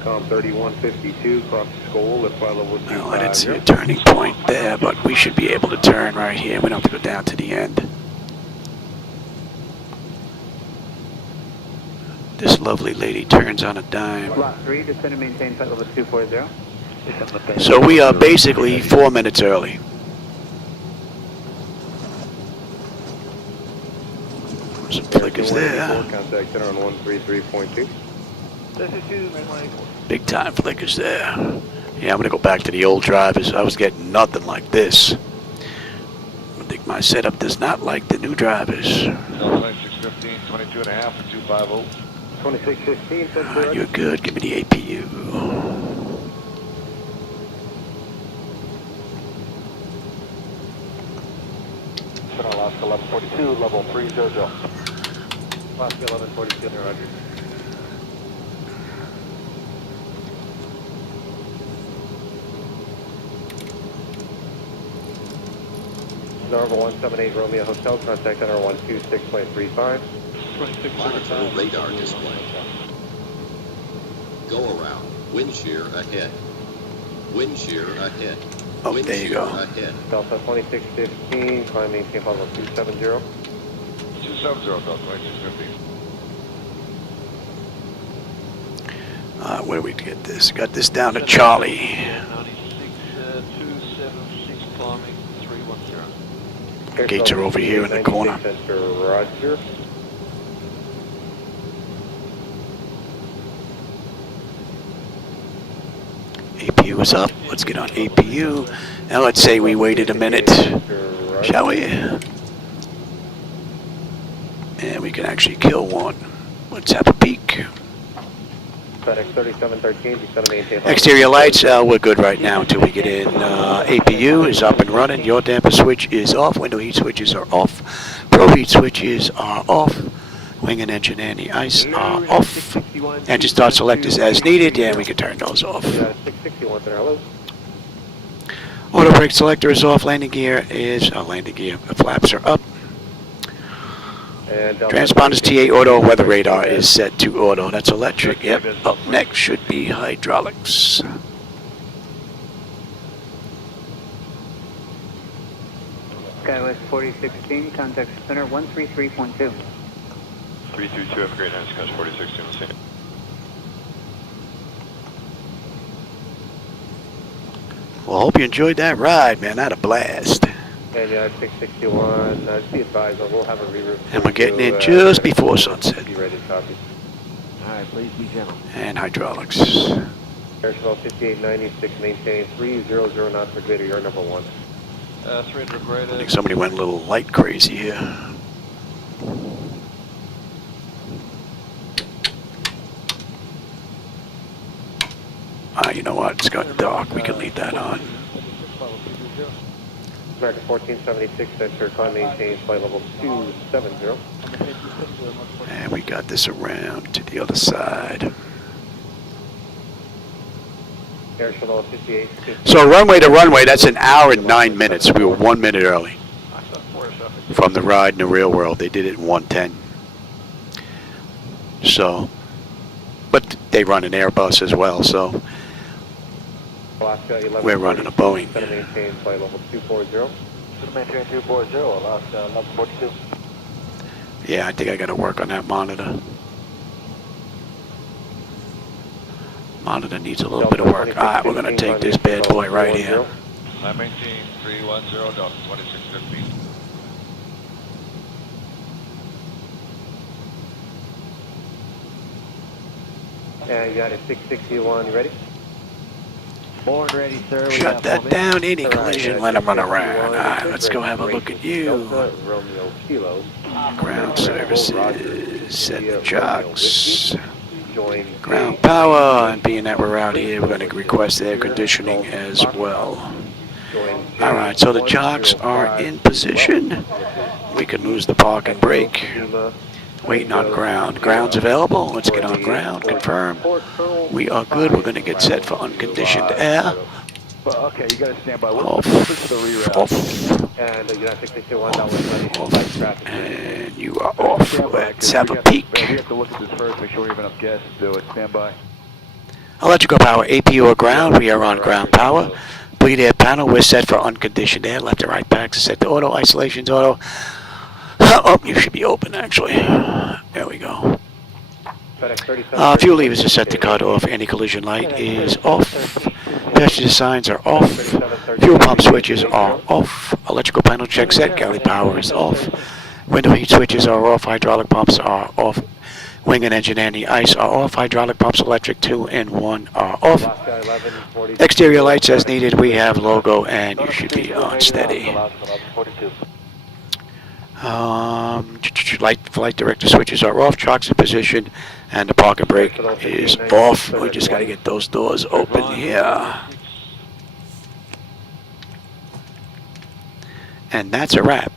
.com 3152, cross Skoll at flight level 250. Well, I didn't see a turning point there, but we should be able to turn right here. We don't have to go down to the end. This lovely lady turns on a dime. Lot 3, descend and maintain flight level 240. So we are basically 4 minutes early. Some flickers there. Contact center on 133.2. Big time flickers there. Yeah, I'm gonna go back to the old drivers. I was getting nothing like this. I think my setup does not like the new drivers. 2615, 22.5 for 250. 2615, You're good. Give me the APU. Center Alaska 1142, level 300. Alaska 1142, roger. Narva 178 Romeo Hotel, contact center 126.35. Monitor radar display. Go around. Wind shear ahead. Wind shear ahead. Oh, Wind there you shear go. Ahead. Delta 2615, climb maintain flight level 270. 270, Delta 2615. Where do we get this? Got this down to Charlie. 276 climbing 310. Gates are over here in the corner. Roger. APU is up. Let's get on APU. Now let's say we waited a minute, shall we? And we can actually kill one. Let's have a peek. FedEx 3713, descend and maintain. Exterior lights, we're good right now until we get in. APU is up and running. Your damper switch is off. Window heat switches are off. Pro heat switches are off. Wing and engine anti-ice are off. Engine start selectors as needed, and we can turn those off. 661 there, hello. Auto brake selector is off. Landing gear is landing gear. The flaps are up. Transponders TA auto. Weather radar is set to auto. That's electric. Yep. Up next should be hydraulics. Skywest 4016, contact center 133.2. 332, have a great night, Scotch 46, see you. Well, hope you enjoyed that ride, man. I had a blast. And 661, be advised, we'll have a reroute. And we're getting in just before sunset. Be ready to copy. Alright, please be gentle. And hydraulics. Airshell 5896, maintain 300 knots per greater, you're number 1. 300 I greater. think somebody went a little light crazy here. You know what? It's gotten dark. We can leave that on. American 1476, center, climb maintain, flight level 270. And we got this around to the other side. Airshell 58. So runway to runway, that's an hour and 9 minutes. We were 1 minute early from the ride in the real world. They did it in 1:10. So, but they run an Airbus as well, so we're running a Boeing. Maintain, flight level 240. Maintain 240, Alaska 1142. Yeah, I think I got to work on that monitor. Monitor needs a little bit of work. All right, we're going to take this bad boy right here. I'm maintain 310, Delta 2615. And you got a 661, you ready? Born ready, sir. Shut that down, any collision, let them run around. All right, let's go have a look at you. Ground services, set the jocks. Ground power, and being that we're out here, we're going to request air conditioning as well. All right, so the jocks are in position. We can lose the park and brake. Waiting on ground. Ground's available. Let's get on ground. Confirm. We are good. We're going to get set for unconditioned air. Okay, you got to stand by. Off. Off. And you are off. Let's have a peek. We have to look at this first, make sure we have enough gas to do it. Stand by. Electrical power, APU or ground. We are on ground power. Bleed air panel. We're set for unconditioned air. Left and right packs are set to auto. Isolations auto. Oh, you should be open, actually. There we go. Fuel levers are set to cut off. Anti-collision light is off. Passenger signs are off. Fuel pump switches are off. Electrical panel check set. Galley power is off. Window heat switches are off. Hydraulic pumps are off. Wing and engine anti-ice are off. Hydraulic pumps, electric 2 and 1 are off. Exterior lights as needed. We have logo, and you should be on steady. Flight director switches are off, chocks in position, and the parking brake is off. We just got to get those doors open here. And that's a wrap.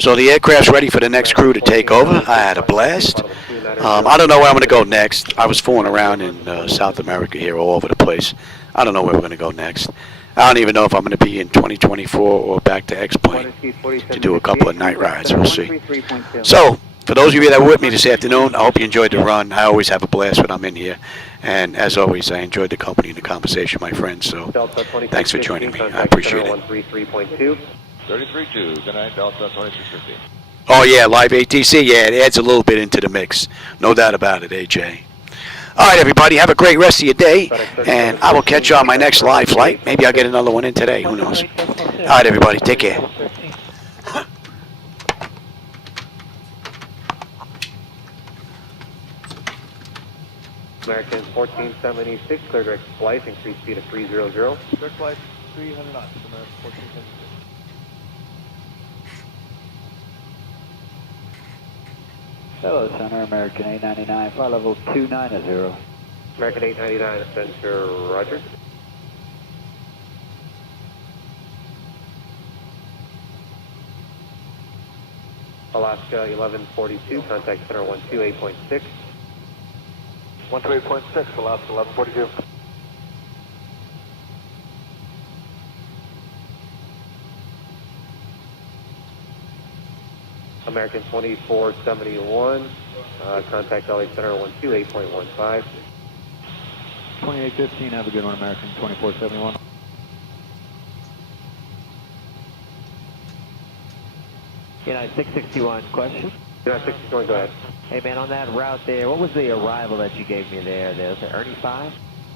So the aircraft's ready for the next crew to take over. I had a blast. I don't know where I'm going to go next. I was fooling around in South America here all over the place. I don't know where we're going to go next. I don't even know if I'm going to be in 2024 or back to X-Plane to do a couple of night rides. We'll see. So, for those of you that were with me this afternoon, I hope you enjoyed the run. I always have a blast when I'm in here. And as always, I enjoyed the company and the conversation, my friends. So, thanks for joining me. I appreciate it. 33.2, good night, Delta 2650. Oh, yeah, live ATC. Yeah, it adds a little bit into the mix. No doubt about it, AJ. All right, everybody, have a great rest of your day, and I will catch you on my next live flight. Maybe I'll get another one in today. Who knows? All right, everybody, take care. American 1476, clear direct flight, increased speed of 300. Direct flight 300 knots, American 1476. Hello, Center, American 899, flight level 290. American 899, center, roger. Alaska 1142, contact center 128.6. 128.6, Alaska 1142. American 2471, contact LA Center 128.15. 2815, have a good one, American 2471. United 661, question? United 61, go ahead. Hey man, on that route there, what was the arrival that you gave me there? Was it Ernie 5?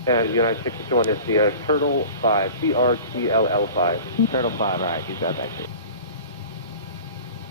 And United 61 is the Turtle 5, TRTLL5. Turtle 5, alright, you got that.